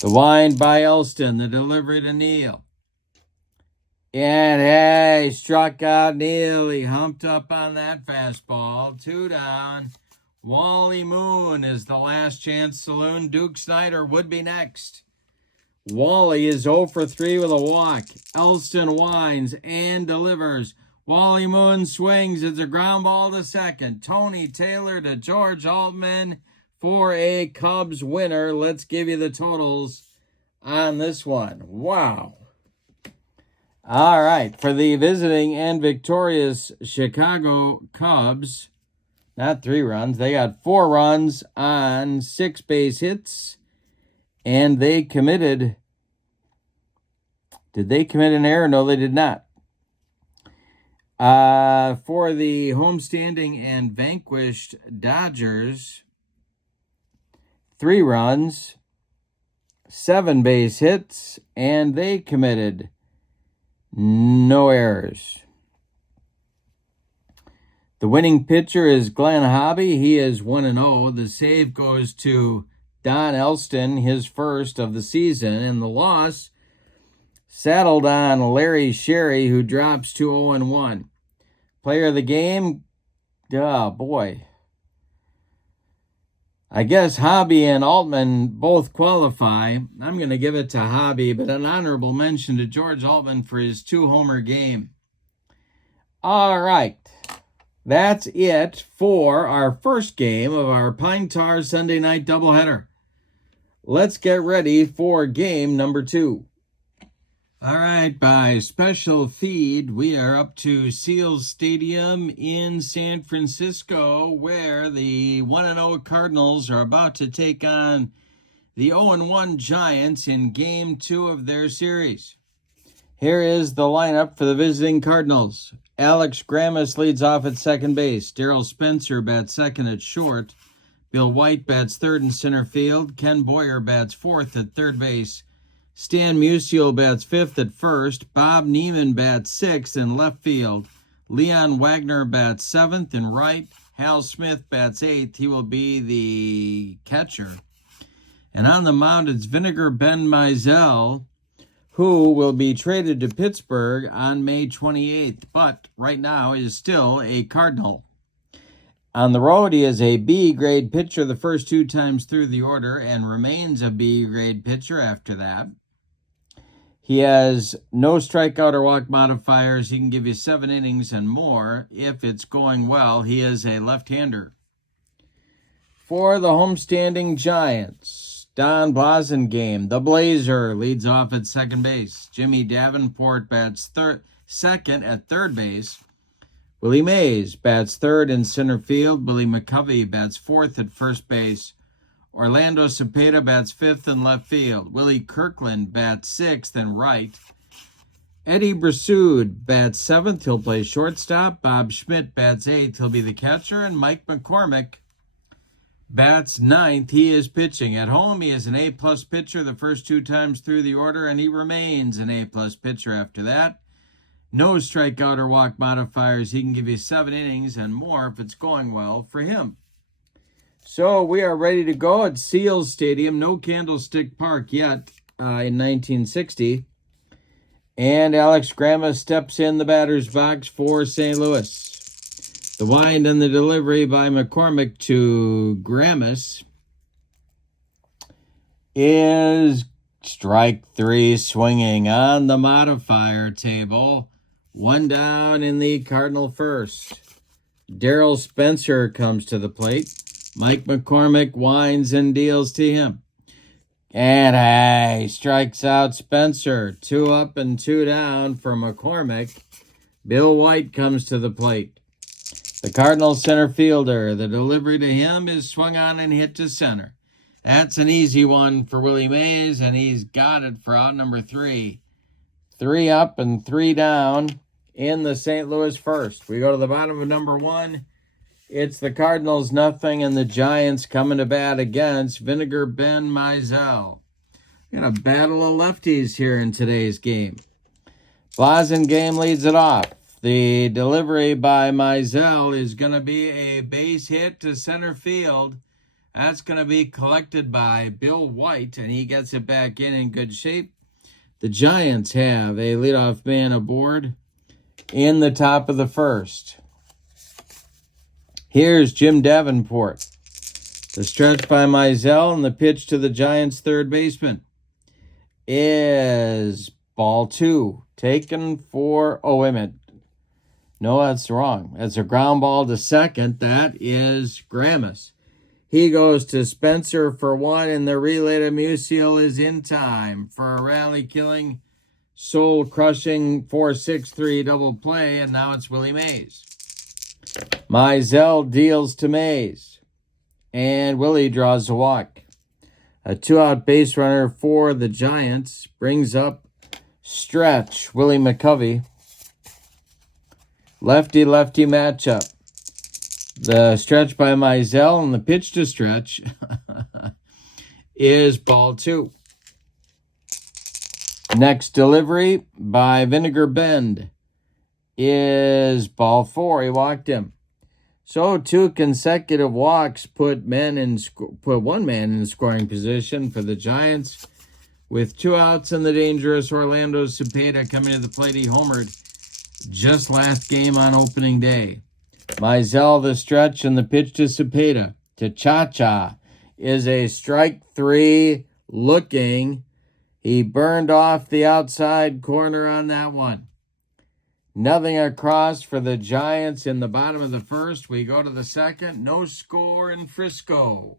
The wind by Elston, the delivery to Neal. And hey, struck out Neal. He humped up on that fastball. 2 down. Wally Moon is the last chance saloon. Duke Snyder would be next. Wally is 0 for 3 with a walk. Elston winds and delivers. Wally Moon swings. It's a ground ball to second. Tony Taylor to George Altman for a Cubs winner. Let's give you the totals on this one. Wow. All right. For the visiting and victorious Chicago Cubs, not 3 runs. They got 4 runs on 6 base hits. And they committed... Did they commit an error? No, they did not. For the homestanding and vanquished Dodgers, 3 runs, 7 base hits, and they committed no errors. The winning pitcher is Glenn Hobby. He is 1-0. The save goes to Don Elston, his first of the season. And the loss saddled on Larry Sherry, who drops to 0-1. Player of the game, oh boy. I guess Hobby and Altman both qualify. I'm going to give it to Hobby, but an honorable mention to George Altman for his 2-homer game. All right. That's it for our first game of our Pine Tar Sunday night doubleheader. Let's get ready for game number 2. All right, by special feed, we are up to Seals Stadium in San Francisco, where the 1-0 Cardinals are about to take on the 0-1 Giants in Game 2 of their series. Here is the lineup for the visiting Cardinals. Alex Grammas leads off at second base. Darrell Spencer bats second at short. Bill White bats third in center field. Ken Boyer bats fourth at third base. Stan Musial bats fifth at first. Bob Neiman bats sixth in left field. Leon Wagner bats seventh in right. Hal Smith bats eighth. He will be the catcher. And on the mound, it's Vinegar Ben Mizell, who will be traded to Pittsburgh on May 28th, but right now is still a Cardinal. On the road, he is a B-grade pitcher the first 2 times through the order and remains a B-grade pitcher after that. He has no strikeout or walk modifiers. He can give you 7 innings and more if it's going well. He is a left-hander. For the homestanding Giants, Don Blasingame, the Blazer, leads off at second base. Jimmy Davenport bats second at third base. Willie Mays bats third in center field. Willie McCovey bats fourth at first base. Orlando Cepeda bats 5th in left field. Willie Kirkland bats 6th in right. Eddie Brassoud bats 7th. He'll play shortstop. Bob Schmidt bats 8th. He'll be the catcher. And Mike McCormick bats 9th. He is pitching. At home, he is an A-plus pitcher the first 2 times through the order, and he remains an A-plus pitcher after that. No strikeout or walk modifiers. He can give you 7 innings and more if it's going well for him. So we are ready to go at Seals Stadium. No Candlestick Park yet in 1960. And Alex Grammas steps in the batter's box for St. Louis. The wind and the delivery by McCormick to Grammas is strike 3, swinging on the modifier table. 1 down in the Cardinal first. Darrell Spencer comes to the plate. Mike McCormick winds and deals to him. And he strikes out Spencer. 2 up and 2 down for McCormick. Bill White comes to the plate. The Cardinals center fielder. The delivery to him is swung on and hit to center. That's an easy one for Willie Mays, and he's got it for out number 3. 3 up and 3 down in the St. Louis first. We go to the bottom of number 1. It's the Cardinals nothing and the Giants coming to bat against Vinegar Ben Mizell. Got a battle of lefties here in today's game. Blasingame leads it off. The delivery by Mizell is going to be a base hit to center field. That's going to be collected by Bill White, and he gets it back in good shape. The Giants have a leadoff man aboard in the top of the first. Here's Jim Davenport. The stretch by Mizell and the pitch to the Giants' third baseman is ball 2. Taken for, wait a minute. No, that's wrong. That's a ground ball to second. That is Grammas. He goes to Spencer for 1, and the relay to Musial is in time for a rally-killing, soul-crushing 4-6-3 double play, and now it's Willie Mays. Mizell deals to Mays, and Willie draws a walk. A 2-out base runner for the Giants brings up stretch Willie McCovey. Lefty-lefty matchup. The stretch by Mizell and the pitch to stretch is ball 2. Next delivery by Vinegar Bend is ball 4. He walked him. So 2 consecutive walks put one man in scoring position for the Giants. With 2 outs and the dangerous Orlando Cepeda coming to the plate, he homered just last game on opening day. Mizell, the stretch, and the pitch to Cepeda to Cha-Cha is a strike 3 looking. He burned off the outside corner on that one. Nothing across for the Giants in the bottom of the first. We go to the second. No score in Frisco.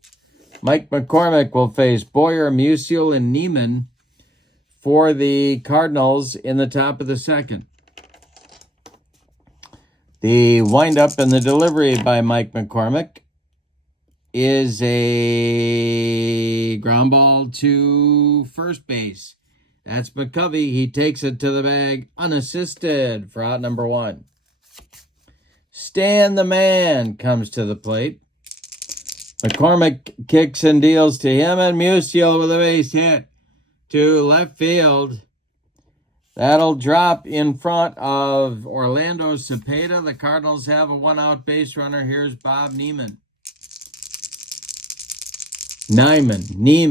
Mike McCormick will face Boyer, Musial, and Neiman for the Cardinals in the top of the second. The windup and the delivery by Mike McCormick is a ground ball to first base. That's McCovey. He takes it to the bag unassisted for out number 1. Stan the Man comes to the plate. McCormick kicks and deals to him, and Musial with a base hit to left field. That'll drop in front of Orlando Cepeda. The Cardinals have a 1-out base runner. Here's Bob Neiman. Neiman.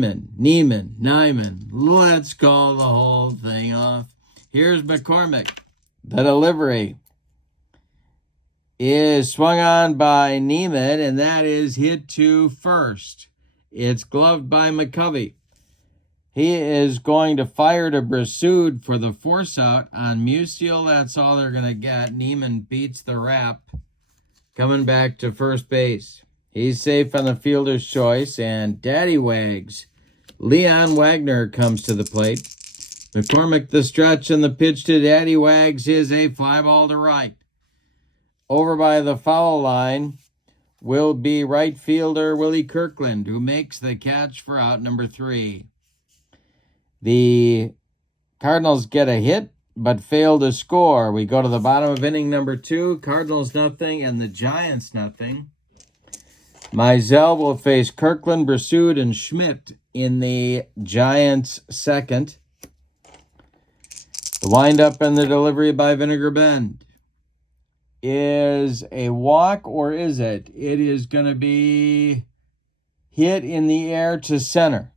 Let's call the whole thing off. Here's McCormick. The delivery is swung on by Neiman, and that is hit to first. It's gloved by McCovey. He is going to fire to Brassoud for the force out on Musial. That's all they're going to get. Neiman beats the wrap. Coming back to first base. He's safe on the fielder's choice, and Daddy Wags. Leon Wagner comes to the plate. McCormick the stretch, and the pitch to Daddy Wags is a fly ball to right. Over by the foul line will be right fielder Willie Kirkland, who makes the catch for out number 3. The Cardinals get a hit, but fail to score. We go to the bottom of inning number 2. Cardinals nothing and the Giants nothing. Mizell will face Kirkland, Brasud, and Schmidt in the Giants' second. The windup and the delivery by Vinegar Bend is a walk, or is it? It is going to be hit in the air to center.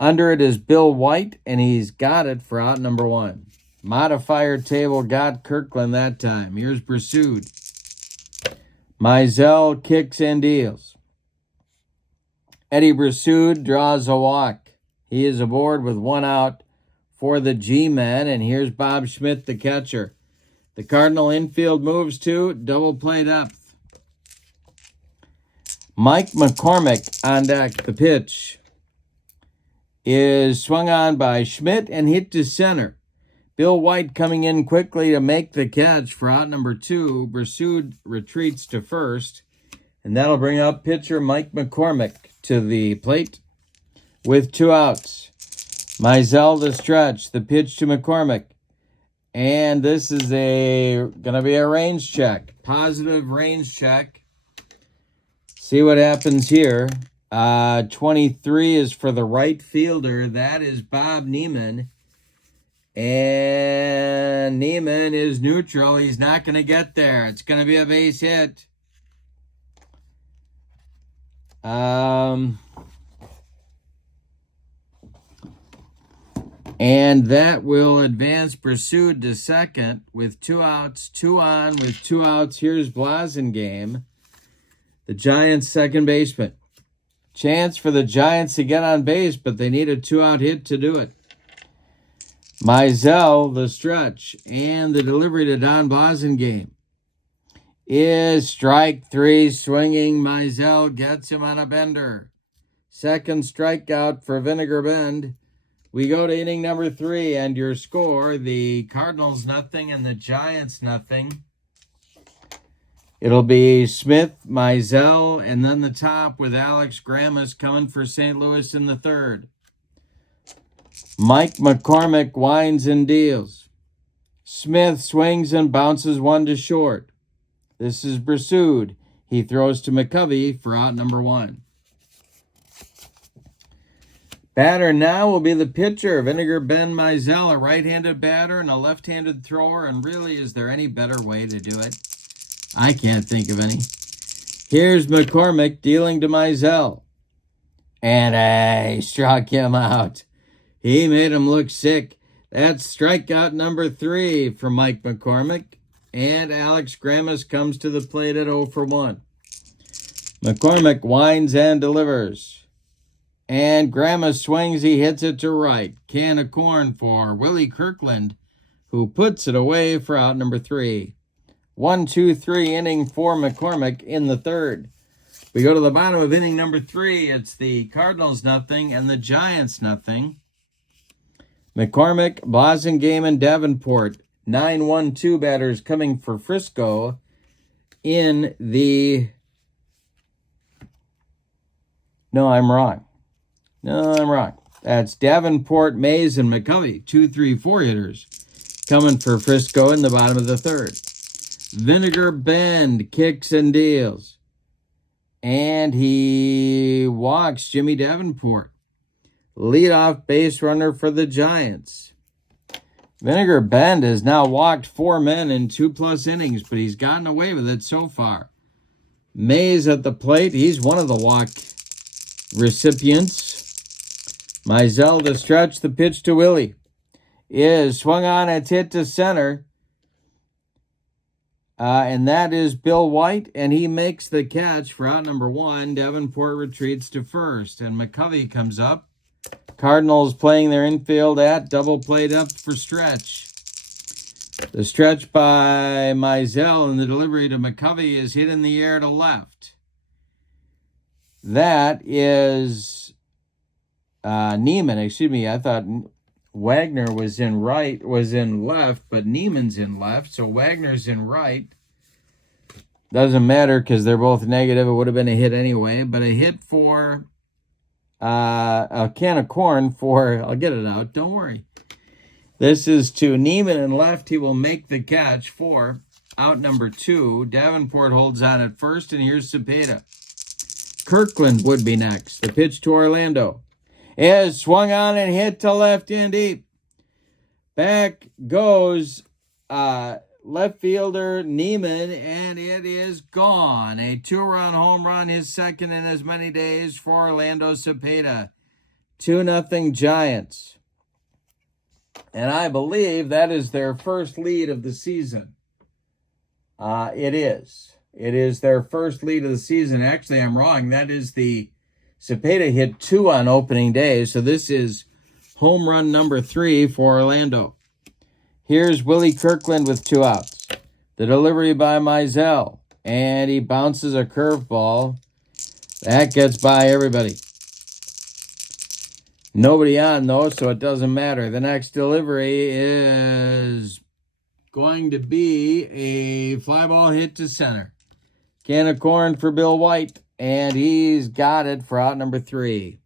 Under it is Bill White, and he's got it for out number 1. Modifier table got Kirkland that time. Here's Brasud. Mizell kicks and deals. Eddie Brasud draws a walk. He is aboard with 1 out for the G-men, and here's Bob Schmidt, the catcher. The Cardinal infield moves to double play depth. Mike McCormick on deck. The pitch is swung on by Schmidt and hit to center. Bill White coming in quickly to make the catch for out number 2. Brasud retreats to first, and that'll bring up pitcher Mike McCormick to the plate with 2 outs. Mizell to stretch. The pitch to McCormick. And this is going to be a range check. Positive range check. See what happens here. 23 is for the right fielder. That is Bob Neiman. And Neiman is neutral. He's not going to get there. It's going to be a base hit. And that will advance Brasud to second with 2 outs, 2 on with 2 outs. Here's Blasingame, the Giants' second baseman. Chance for the Giants to get on base, but they need a 2-out hit to do it. Mizell, the stretch, and the delivery to Don Blasingame is strike 3. Swinging, Mizell gets him on a bender. Second strikeout for Vinegar Bend. We go to inning number 3, and your score, the Cardinals nothing and the Giants nothing. It'll be Smith, Mizell, and then the top with Alex Grammas coming for St. Louis in the 3rd. Mike McCormick winds and deals. Smith swings and bounces 1 to short. This is Brasud. He throws to McCovey for out number 1. Batter now will be the pitcher, Vinegar Bend Mizell, a right-handed batter and a left-handed thrower. And really, is there any better way to do it? I can't think of any. Here's McCormick dealing to Mizell. And he struck him out. He made him look sick. That's strikeout number 3 for Mike McCormick. And Alex Grammas comes to the plate at 0 for 1. McCormick winds and delivers. And Grammas swings, he hits it to right. Can of corn for Willie Kirkland, who puts it away for out number 3. 1-2-3 inning for McCormick in the 3rd. We go to the bottom of inning number 3. It's the Cardinals nothing and the Giants nothing. McCormick, Blasingame, and Davenport. 9-1-2 batters coming for Frisco in the... No, I'm wrong. That's Davenport, Mays, and McCovey. 2-3-4 hitters coming for Frisco in the bottom of the 3rd. Vinegar Bend kicks and deals. And he walks Jimmy Davenport. Leadoff base runner for the Giants. Vinegar Bend has now walked 4 men in 2+ innings, but he's gotten away with it so far. Mays at the plate. He's one of the walk recipients. Mizell to stretch. The pitch to Willie is swung on. It's hit to center. And that is Bill White, and he makes the catch for out number 1. Davenport retreats to first, and McCovey comes up. Cardinals playing their infield at double play depth for stretch. The stretch by Mizell and the delivery to McCovey is hit in the air to left. That is Neiman. Excuse me, I thought Wagner was in left, but Neiman's in left, so Wagner's in right. Doesn't matter because they're both negative. It would have been a hit anyway, but a hit for a can of corn for, I'll get it out, don't worry. This is to Neiman and left. He will make the catch for out number 2. Davenport holds on at first, and here's Cepeda. Kirkland would be next. The pitch to Orlando is swung on and hit to left and deep. Back goes left fielder Neiman, and it is gone. A 2-run home run, his second in as many days for Orlando Cepeda. 2-0 Giants. And I believe that is their first lead of the season. It is. It is their first lead of the season. Actually, I'm wrong. That is the Cepeda hit 2 on opening day. So this is home run number 3 for Orlando. Here's Willie Kirkland with 2 outs. The delivery by Mizell. And he bounces a curveball. That gets by everybody. Nobody on, though, so it doesn't matter. The next delivery is going to be a fly ball hit to center. Can of corn for Bill White, and he's got it for out number 3.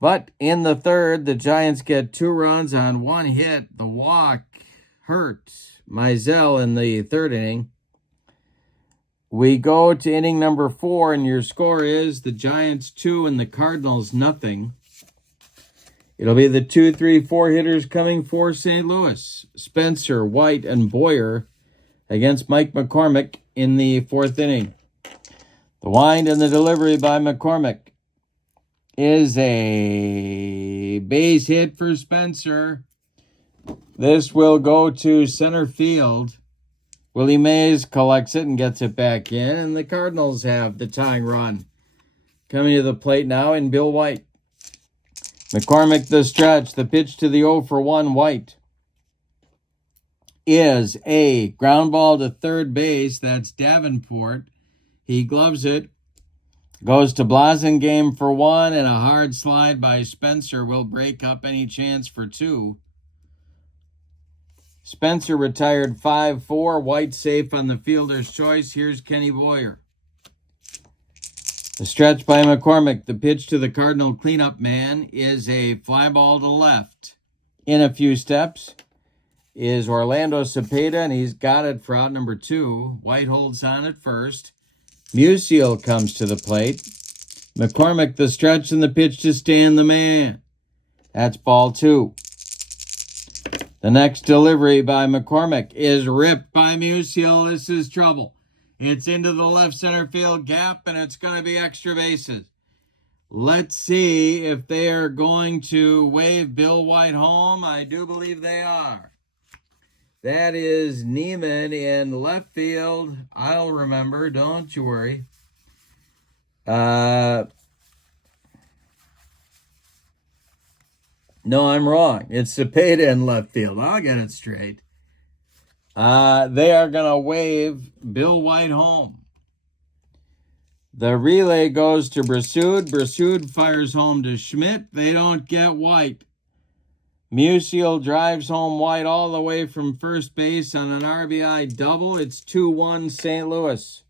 But in the third, the Giants get 2 runs on 1 hit. The walk hurt Mizell in the third inning. We go to inning number 4, and your score is the Giants 2 and the Cardinals nothing. It'll be the 2, 3, 4 hitters coming for St. Louis. Spencer, White, and Boyer against Mike McCormick in the 4th inning. The wind and the delivery by McCormick is a base hit for Spencer. This will go to center field. Willie Mays collects it and gets it back in, and the Cardinals have the tying run. Coming to the plate now in Bill White. McCormick the stretch, the pitch to the 0-for-1 White is a ground ball to third base. That's Davenport. He gloves it. Goes to Blasingame for 1, and a hard slide by Spencer will break up any chance for 2. Spencer retired 5-4. White safe on the fielder's choice. Here's Kenny Boyer. The stretch by McCormick. The pitch to the Cardinal cleanup man is a fly ball to left. In a few steps is Orlando Cepeda, and he's got it for out number 2. White holds on at first. Musial comes to the plate. McCormick the stretch and the pitch to Stan the man. That's ball 2. The next delivery by McCormick is ripped by Musial. This is trouble. It's into the left center field gap, and it's going to be extra bases. Let's see if they are going to wave Bill White home. I do believe they are. That is Neiman in left field. I'll remember, don't you worry. No, I'm wrong. It's Cepeda in left field. I'll get it straight. They are going to wave Bill White home. The relay goes to Brassud. Brassud fires home to Schmidt. They don't get White. Musial drives home White all the way from first base on an RBI double. It's 2-1 St. Louis.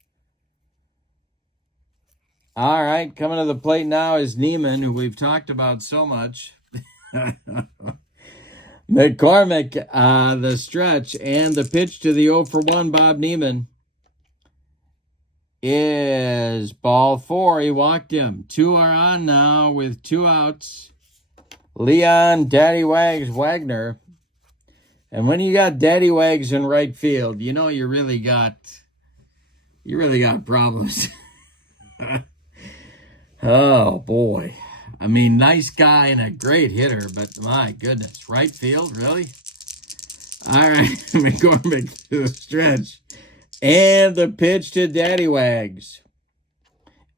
All right, coming to the plate now is Neiman, who we've talked about so much. McCormick, the stretch, and the pitch to the 0-for-1 Bob Neiman is ball 4. He walked him. 2 are on now with 2 outs. Leon Daddy Wags Wagner. And when you got Daddy Wags in right field, you know you really got problems. Oh, boy. I mean, nice guy and a great hitter, but my goodness, right field, really? All right, McCormick to the stretch. And the pitch to Daddy Wags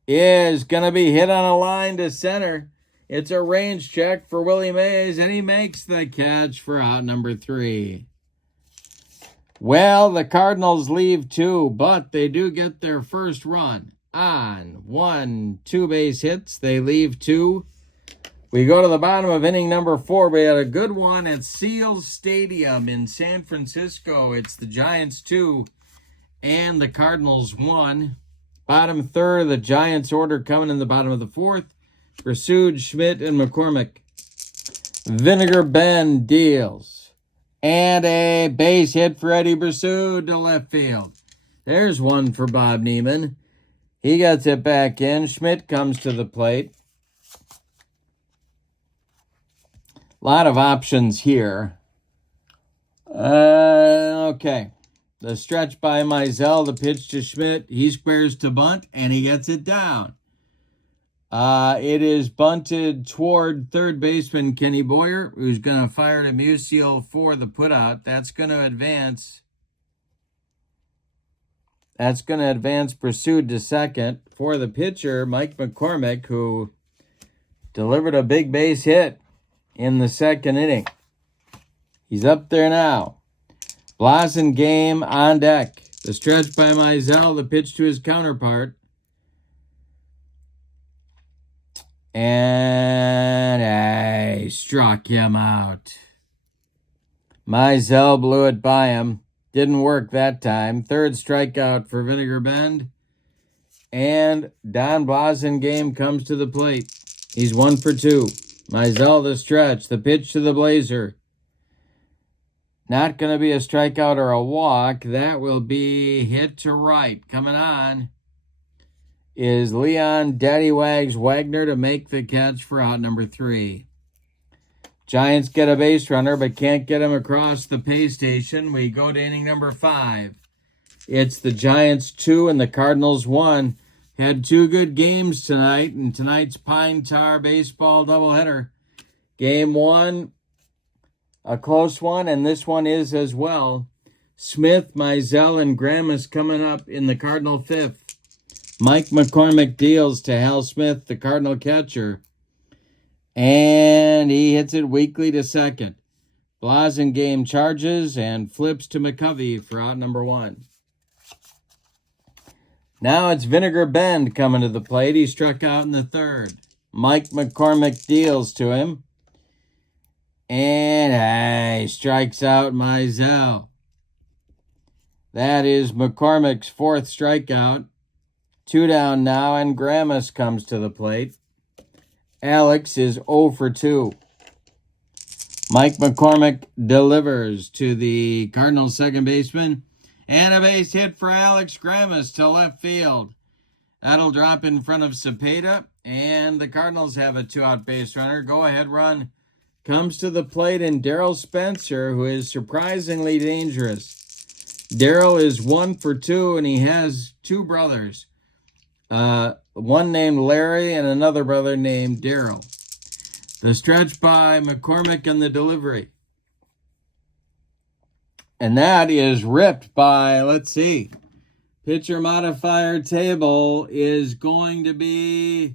is going to be hit on a line to center. It's a range check for Willie Mays, and he makes the catch for out number 3. Well, the Cardinals leave 2, but they do get their first run on 1 2-base hits. They leave 2. We go to the bottom of inning number 4. We had a good one at Seals Stadium in San Francisco. It's the Giants 2 and the Cardinals 1. Bottom third of the Giants order coming in the bottom of the 4th. Pursued, Schmidt, and McCormick. Vinegar Bend deals. And a base hit for Eddie Pursued to left field. There's one for Bob Neiman. He gets it back in. Schmidt comes to the plate. A lot of options here. Okay. The stretch by Mizell, the pitch to Schmidt. He squares to bunt, and he gets it down. It is bunted toward third baseman Kenny Boyer, who's going to fire to Musial for the putout. That's going to advance. That's going to advance Pursued to second. For the pitcher, Mike McCormick, who delivered a big base hit in the second inning. He's up there now. Blasingame on deck. The stretch by Mizell, the pitch to his counterpart. And I struck him out. Mizell blew it by him. Didn't work that time. Third strikeout for Vinegar Bend. And Don Blasingame comes to the plate. He's 1 for 2. Mizell the stretch. The pitch to the Blazer. Not going to be a strikeout or a walk. That will be hit to right. Coming on is Leon Daddy Wags Wagner to make the catch for out number 3. Giants get a base runner, but can't get him across the pay station. We go to inning number 5. It's the Giants 2 and the Cardinals 1. Had 2 good games tonight in tonight's Pine Tar Baseball doubleheader. Game 1, a close one, and this one is as well. Smith, Mizell, and Grammas coming up in the Cardinal 5th. Mike McCormick deals to Hal Smith, the Cardinal catcher. And he hits it weakly to second. Blasingame charges and flips to McCovey for out number 1. Now it's Vinegar Bend coming to the plate. He struck out in the 3rd. Mike McCormick deals to him. And he strikes out Mizell. That is McCormick's 4th strikeout. 2 down now, and Grammas comes to the plate. Alex is 0 for 2. Mike McCormick delivers to the Cardinals second baseman. And a base hit for Alex Grammas to left field. That'll drop in front of Cepeda. And the Cardinals have a 2-out base runner. Go-ahead run comes to the plate, and Darrell Spencer, who is surprisingly dangerous. Darrell is 1 for 2, and he has 2 brothers. One named Larry and another brother named Darrell. The stretch by McCormick and the delivery. And that is ripped by, let's see, pitcher modifier table is going to be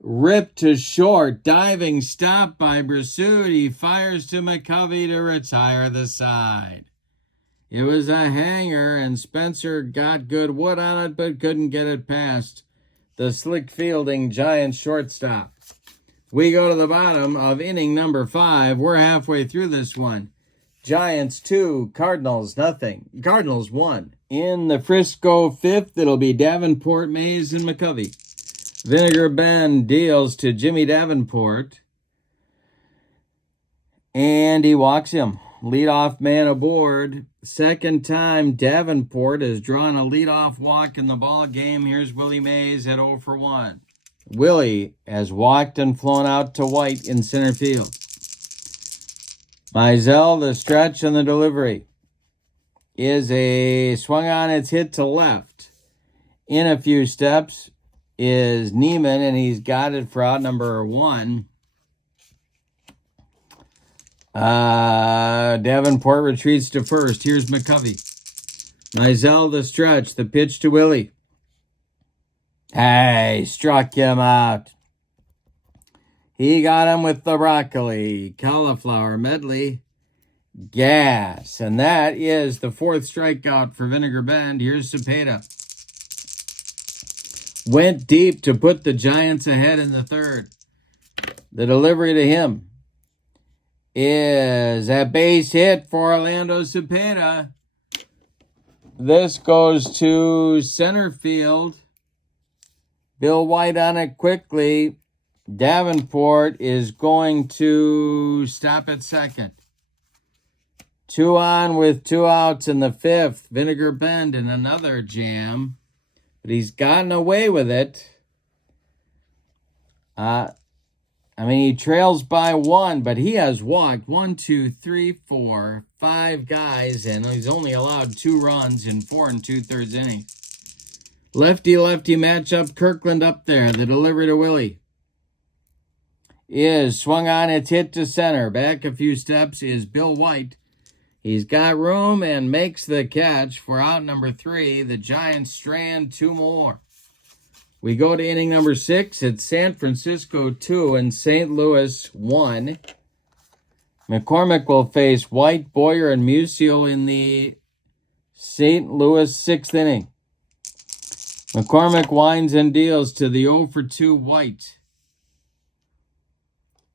ripped to short. Diving stop by Pursued. He fires to McCovey to retire the side. It was a hanger, and Spencer got good wood on it, but couldn't get it past the slick fielding Giants shortstop. We go to the bottom of inning number 5. We're halfway through this one. Giants 2, Cardinals nothing. Cardinals 1. In the Frisco 5th, it'll be Davenport, Mays, and McCovey. Vinegar Bend deals to Jimmy Davenport. And he walks him. Leadoff man aboard. Second time Davenport has drawn a leadoff walk in the ball game. Here's Willie Mays at 0 for 1. Willie has walked and flown out to White in center field. Mizell, the stretch and the delivery, is a swung on, it's hit to left. In a few steps is Neiman, and he's got it for out number 1. Davenport retreats to first. Here's McCovey. Mizell, the stretch, the pitch to Willie. Hey, struck him out. He got him with the broccoli, cauliflower medley, gas. And that is the 4th strikeout for Vinegar Bend. Here's Cepeda. Went deep to put the Giants ahead in the 3rd. The delivery to him is a base hit for Orlando Cepeda. This goes to center field. Bill White on it quickly. Davenport is going to stop at second. 2 on with 2 outs in the fifth. Vinegar Bend in another jam. But he's gotten away with it. He trails by 1, but he has walked 1, 2, 3, 4, 5 guys, and he's only allowed 2 runs in 4 2/3 innings. Lefty-lefty matchup. Kirkland up there. The delivery to Willie is swung on. It's hit to center. Back a few steps is Bill White. He's got room and makes the catch for out number 3. The Giants strand 2 more. We go to inning number 6. It's San Francisco 2 and St. Louis 1. McCormick will face White, Boyer, and Musial in the St. Louis 6th inning. McCormick winds and deals to the 0 for 2 White.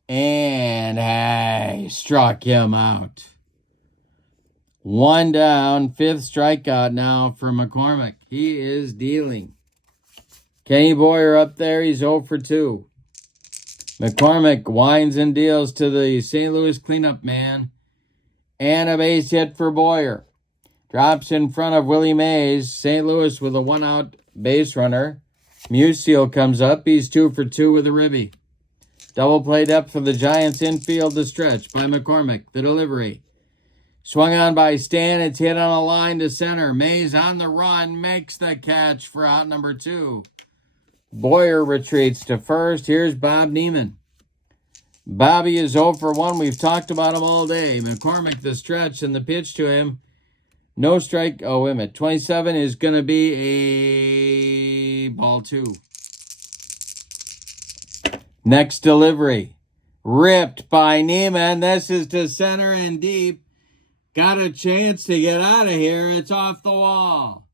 And he struck him out. 1 down, 5th strikeout now for McCormick. He is dealing. Kenny Boyer up there, he's 0 for 2. McCormick winds and deals to the St. Louis cleanup man. And a base hit for Boyer. Drops in front of Willie Mays. St. Louis with a 1-out base runner. Musial comes up. He's 2 for 2 with a ribby. Double play depth for the Giants infield. The stretch by McCormick. The delivery. Swung on by Stan. It's hit on a line to center. Mays on the run. Makes the catch for out number 2. Boyer retreats to first. Here's Bob Neiman. Bobby is 0 for 1. We've talked about him all day. McCormick the stretch and the pitch to him. No strike. Oh, wait a minute. 27 is going to be a ball 2. Next delivery. Ripped by Neiman. This is to center and deep. Got a chance to get out of here. It's off the wall.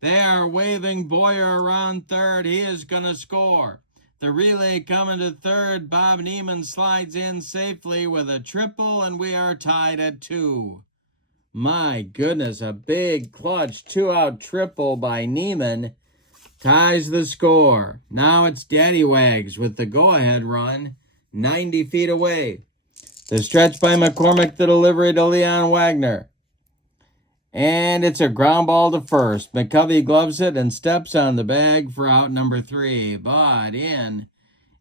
They are waving Boyer around third. He is going to score. The relay coming to third. Bob Neiman slides in safely with a triple, and we are tied at 2. My goodness, a big clutch 2-out triple by Neiman ties the score. Now it's Daddy Wags with the go-ahead run 90 feet away. The stretch by McCormick, the delivery to Leon Wagner. And it's a ground ball to first. McCovey gloves it and steps on the bag for out number 3. But in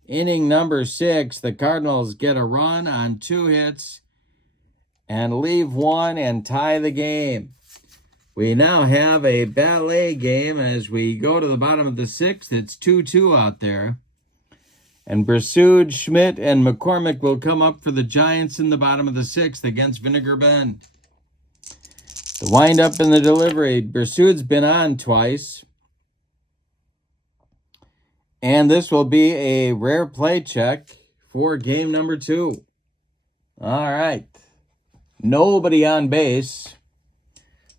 inning number 6, the Cardinals get a run on 2 hits and leave 1 and tie the game. We now have a ballet game as we go to the bottom of the 6th. It's 2-2 out there. And Bersude, Schmidt, and McCormick will come up for the Giants in the bottom of the 6th against Vinegar Bend. The wind-up and the delivery. Bersude's been on twice. And this will be a rare play check for game number 2. All right. Nobody on base.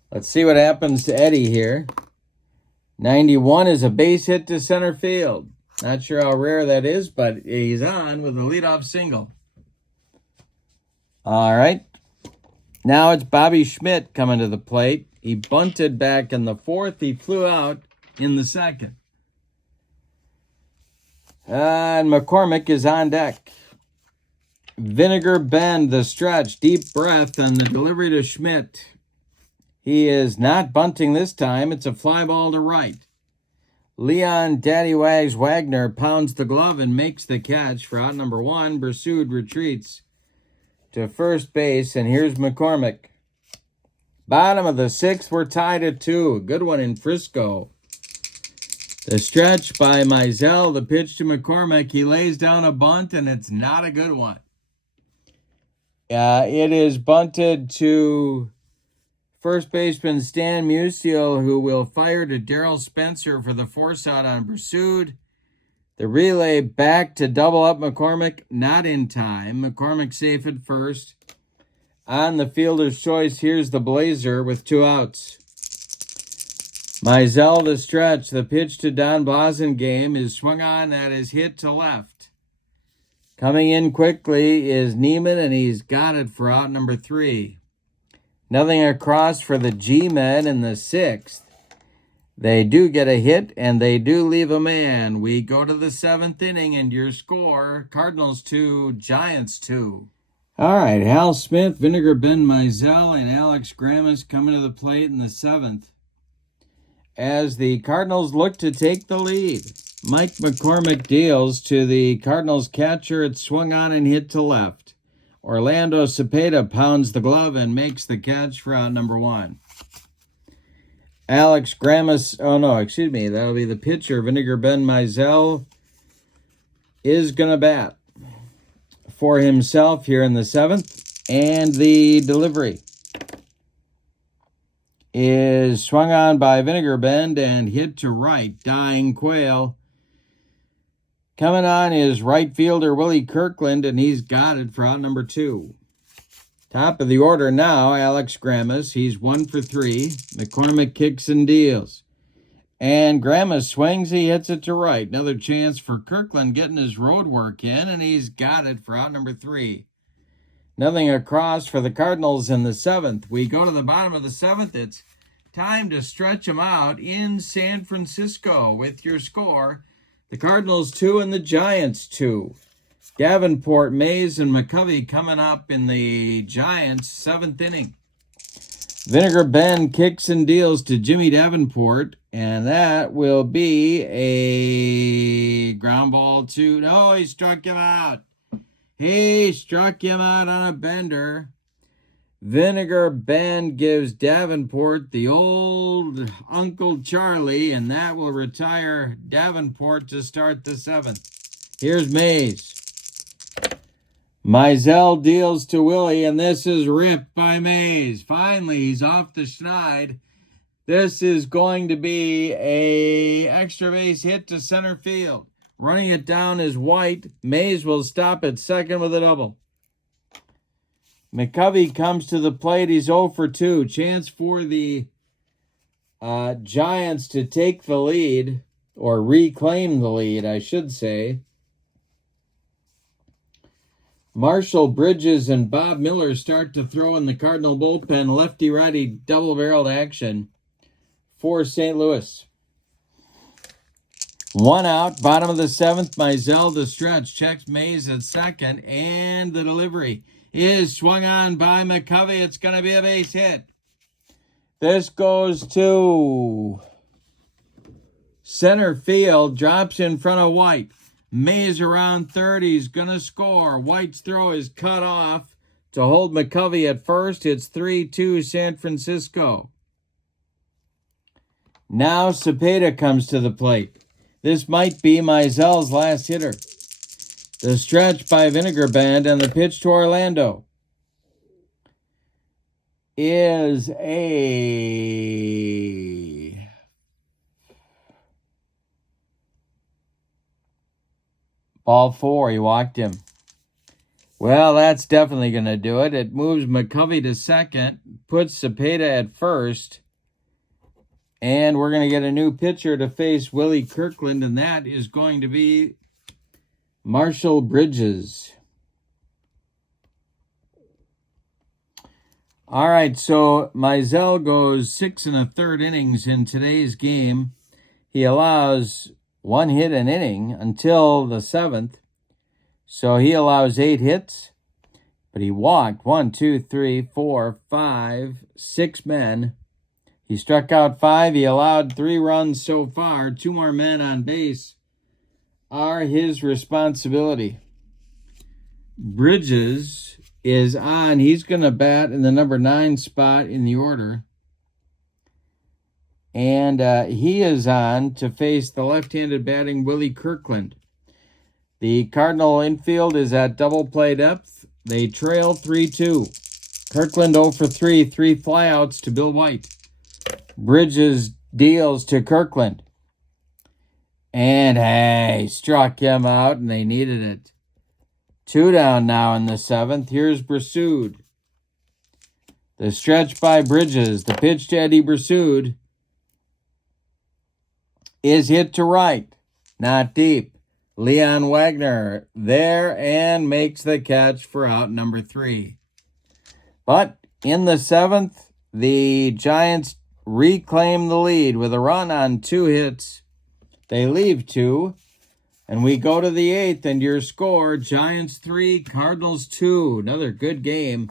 Let's see what happens to Eddie here. 91 is a base hit to center field. Not sure how rare that is, but he's on with a leadoff single. All right. Now it's Bobby Schmidt coming to the plate. He bunted back in the 4th. He flew out in the 2nd. And McCormick is on deck. Vinegar Bend, the stretch, deep breath, and the delivery to Schmidt. He is not bunting this time. It's a fly ball to right. Leon Daddy Wags Wagner pounds the glove and makes the catch for out number 1. Bersude retreats to first base, and here's McCormick. Bottom of the 6th, we're tied at 2. Good one in Frisco. The stretch by Mizell, the pitch to McCormick. He lays down a bunt, and it's not a good one. It is bunted to first baseman Stan Musial, who will fire to Darrell Spencer for the force out on Bersude. The relay back to double up McCormick, not in time. McCormick safe at first. On the fielder's choice, here's the Blazer with 2 outs. Mizell, the stretch. The pitch to Don Blasingame is swung on. That is hit to left. Coming in quickly is Neiman, and he's got it for out number 3. Nothing across for the G-men in the 6th. They do get a hit, and they do leave a man. We go to the 7th inning, and your score, Cardinals 2, Giants 2. All right, Hal Smith, Vinegar Ben Mizell, and Alex Grammas coming to the plate in the 7th. As the Cardinals look to take the lead, Mike McCormick deals to the Cardinals catcher. It's swung on and hit to left. Orlando Cepeda pounds the glove and makes the catch for out number 1. Alex Grammas, that'll be the pitcher. Vinegar Ben Mizell is going to bat for himself here in the 7th. And the delivery is swung on by Vinegar Ben and hit to right. Dying Quail. Coming on is right fielder Willie Kirkland, and he's got it for out number 2. Top of the order now, Alex Grammas. He's 1 for 3. McCormick kicks and deals. And Grammas swings. He hits it to right. Another chance for Kirkland getting his road work in, and he's got it for out number 3. Nothing across for the Cardinals in the 7th. We go to the bottom of the 7th. It's time to stretch them out in San Francisco with your score. The Cardinals 2 and the Giants 2. Davenport, Mays, and McCovey coming up in the Giants' 7th inning. Vinegar Ben kicks and deals to Jimmy Davenport, and that will be a ground ball to... No, he struck him out. He struck him out on a bender. Vinegar Ben gives Davenport the old Uncle Charlie, and that will retire Davenport to start the 7th. Here's Mays. Mizell deals to Willie, and this is ripped by Mays. Finally, he's off the schneid. This is going to be a extra base hit to center field. Running it down is White. Mays will stop at second with a double. McCovey comes to the plate. He's 0 for 2. Chance for the Giants to take the lead, or reclaim the lead, I should say. Marshall Bridges and Bob Miller start to throw in the Cardinal bullpen. Lefty-righty double-barreled action for St. Louis. 1 out, bottom of the 7th. Mizell to stretch. Checks Mays at second. And the delivery is swung on by McCovey. It's going to be a base hit. This goes to center field. Drops in front of White. Mays around third. He's going to score. White's throw is cut off to hold McCovey at first. It's 3-2 San Francisco. Now Cepeda comes to the plate. This might be Mizell's last hitter. The stretch by Vinegar Ben and the pitch to Orlando is a ball 4. He walked him. Well, that's definitely going to do it. It moves McCovey to second, puts Cepeda at first, and we're going to get a new pitcher to face Willie Kirkland, and that is going to be Marshall Bridges. All right, so Mizell goes 6 1/3 innings in today's game. He allows 1 hit an inning until the 7th. So he allows 8 hits, but he walked 6 men. He struck out 5. He allowed 3 runs so far. 2 more men on base are his responsibility. Bridges is on. He's going to bat in the number 9 spot in the order. And he is on to face the left-handed batting Willie Kirkland. The Cardinal infield is at double play depth. They trail 3-2. Kirkland 0 for 3, 3 flyouts to Bill White. Bridges deals to Kirkland. And hey, struck him out, and they needed it. 2 down now in the 7th. Here's Brassoud. The stretch by Bridges. The pitch to Eddie Brassoud is hit to right. Not deep. Leon Wagner there and makes the catch for out number 3. But In the 7th, the Giants reclaim the lead with a run on 2 hits. They leave 2. And we go to the 8th, and your score, Giants 3, Cardinals 2. Another good game.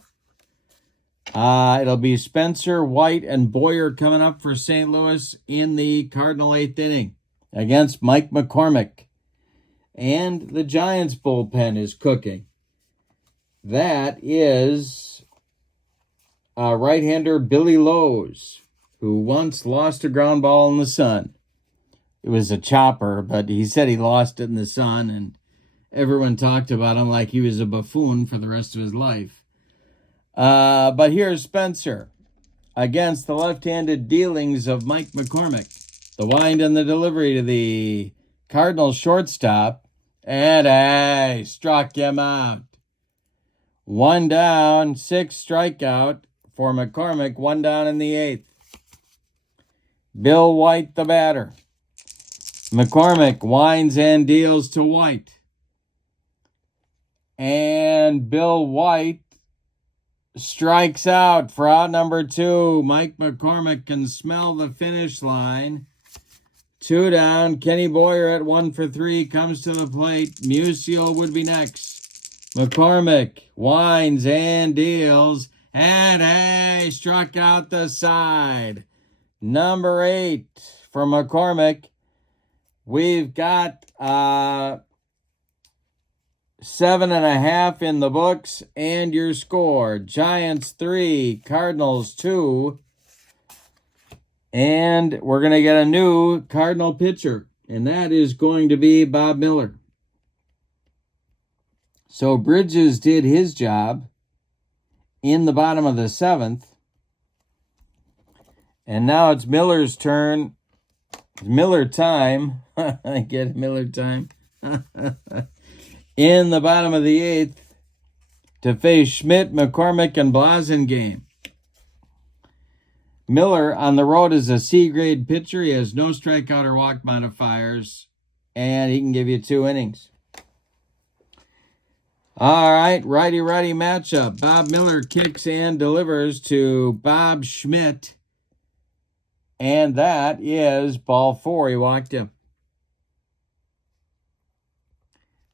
It'll be Spencer, White, and Boyer coming up for St. Louis in the Cardinal 8th inning against Mike McCormick. And the Giants bullpen is cooking. That is right-hander Billy Lowe's, who once lost a ground ball in the sun. It was a chopper, but he said he lost it in the sun, and everyone talked about him like he was a buffoon for the rest of his life. But here's Spencer against the left-handed dealings of Mike McCormick. The wind and the delivery to the Cardinals shortstop, and struck him out. 1 down, 6 strikeout for McCormick, 1 down in the 8th. Bill White, the batter. McCormick winds and deals to White. And Bill White strikes out for out number 2. Mike McCormick can smell the finish line. 2 down. Kenny Boyer at 1 for 3 comes to the plate. Musial would be next. McCormick winds and deals. And struck out the side. Number 8 for McCormick. We've got 7.5 in the books, and your score, Giants 3, Cardinals 2. And we're going to get a new Cardinal pitcher, and that is going to be Bob Miller. So Bridges did his job in the bottom of the 7th. And now it's Miller's turn. Miller time. I get Miller time. In the bottom of the 8th to face Schmidt, McCormick, and Blasingame. Miller on the road is a C-grade pitcher. He has no strikeout or walk modifiers, and he can give you 2 innings. All right, righty-righty matchup. Bob Miller kicks and delivers to Bob Schmidt. And that is ball 4. He walked him.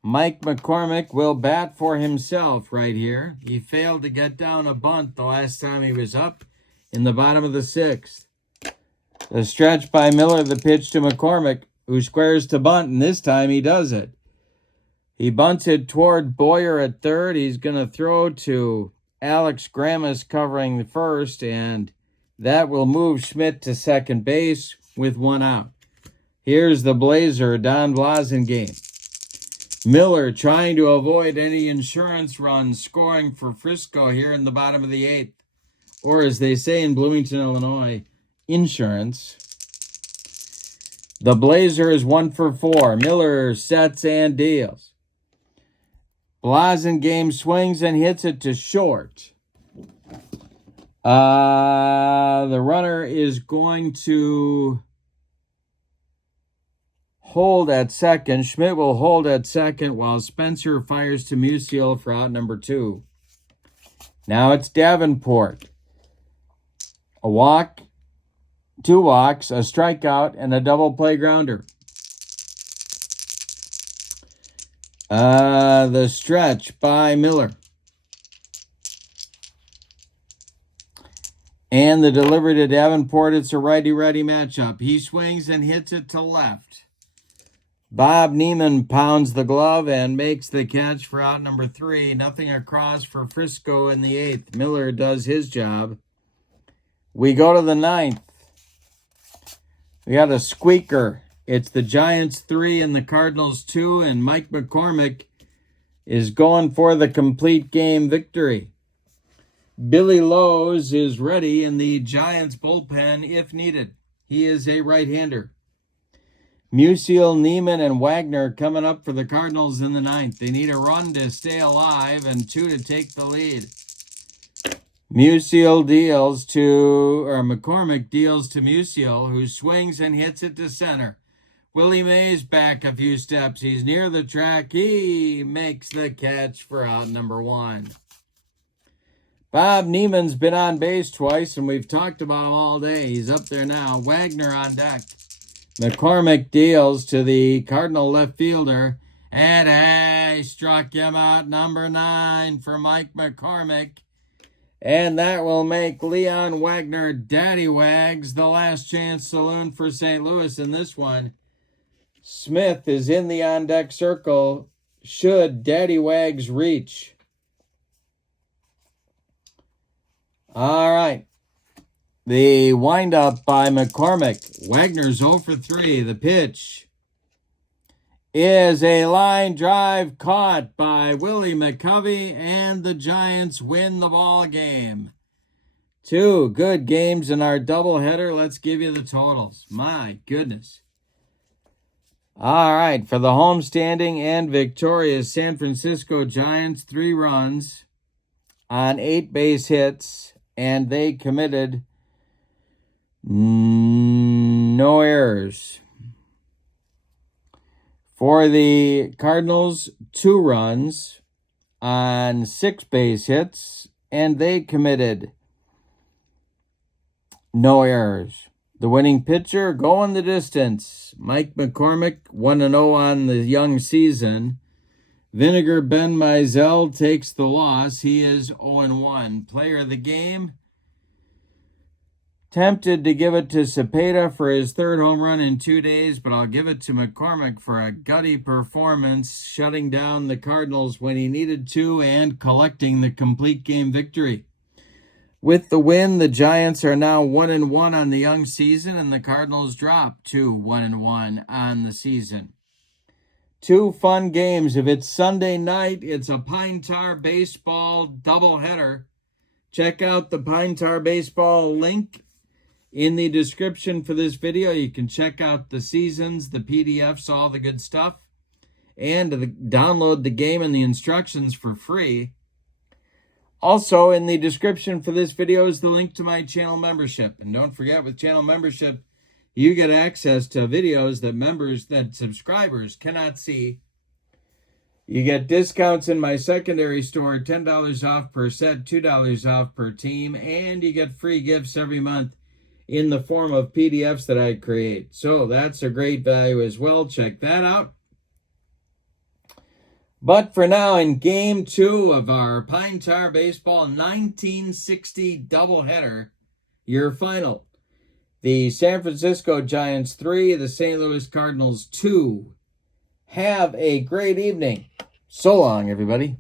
Mike McCormick will bat for himself right here. He failed to get down a bunt the last time he was up in the bottom of the 6th. The stretch by Miller, the pitch to McCormick, who squares to bunt, and this time he does it. He bunts it toward Boyer at third. He's going to throw to Alex Grammas covering the first, and that will move Schmidt to second base with 1 out. Here's the Blazer, Don Blasingame. Miller trying to avoid any insurance runs, scoring for Frisco here in the bottom of the 8th. Or as they say in Bloomington, Illinois, insurance. The Blazer is 1 for 4. Miller sets and deals. Blasingame swings and hits it to short. The runner is going to hold at second. Schmidt will hold at second while Spencer fires to Musial for out number 2. Now it's Davenport. A walk, 2 walks, a strikeout, and a double play grounder. The stretch by Miller. And the delivery to Davenport, it's a righty-righty matchup. He swings and hits it to left. Bob Neiman pounds the glove and makes the catch for out number 3. Nothing across for Frisco in the 8th. Miller does his job. We go to the 9th. We got a squeaker. It's the Giants 3 and the Cardinals 2, and Mike McCormick is going for the complete game victory. Billy Lowe's is ready in the Giants bullpen if needed. He is a right-hander. Musial, Neiman, and Wagner coming up for the Cardinals in the 9th. They need a run to stay alive and 2 to take the lead. McCormick deals to Musial, who swings and hits it to center. Willie Mays back a few steps. He's near the track. He makes the catch for out number 1. Bob Neiman's been on base twice, and we've talked about him all day. He's up there now. Wagner on deck. McCormick deals to the Cardinal left fielder. And he struck him out, number 9 for Mike McCormick. And that will make Leon Wagner Daddy Wags the last chance saloon for St. Louis in this one. Smith is in the on-deck circle should Daddy Wags reach. All right. The windup by McCormick. Wagner's 0 for 3. The pitch is a line drive caught by Willie McCovey, and the Giants win the ball game. 2 good games in our doubleheader. Let's give you the totals. My goodness. All right, for the homestanding and victorious San Francisco Giants, 3 runs on 8 base hits, and they committed no errors. For the Cardinals, 2 runs on 6 base hits, and they committed no errors. The winning pitcher going the distance. Mike McCormick, 1-0 on the young season. Vinegar Ben Mizell takes the loss. He is 0-1. Player of the game. Tempted to give it to Cepeda for his 3rd home run in 2 days, but I'll give it to McCormick for a gutty performance, shutting down the Cardinals when he needed to and collecting the complete game victory. With the win, the Giants are now 1-1 on the young season, and the Cardinals drop to 1-1 on the season. 2 fun games. If it's Sunday night, it's a Pine Tar baseball doubleheader. Check out the Pine Tar baseball link in the description for this video. You can check out the seasons, the PDFs, all the good stuff, and download the game and the instructions for free. Also, in the description for this video is the link to my channel membership. And don't forget, with channel membership, you get access to videos that subscribers cannot see. You get discounts in my secondary store, $10 off per set, $2 off per team, and you get free gifts every month in the form of PDFs that I create. So that's a great value as well. Check that out. But for now, in Game 2 of our Pine Tar Baseball 1960 doubleheader, your final. The San Francisco Giants 3, the St. Louis Cardinals 2. Have a great evening. So long, everybody.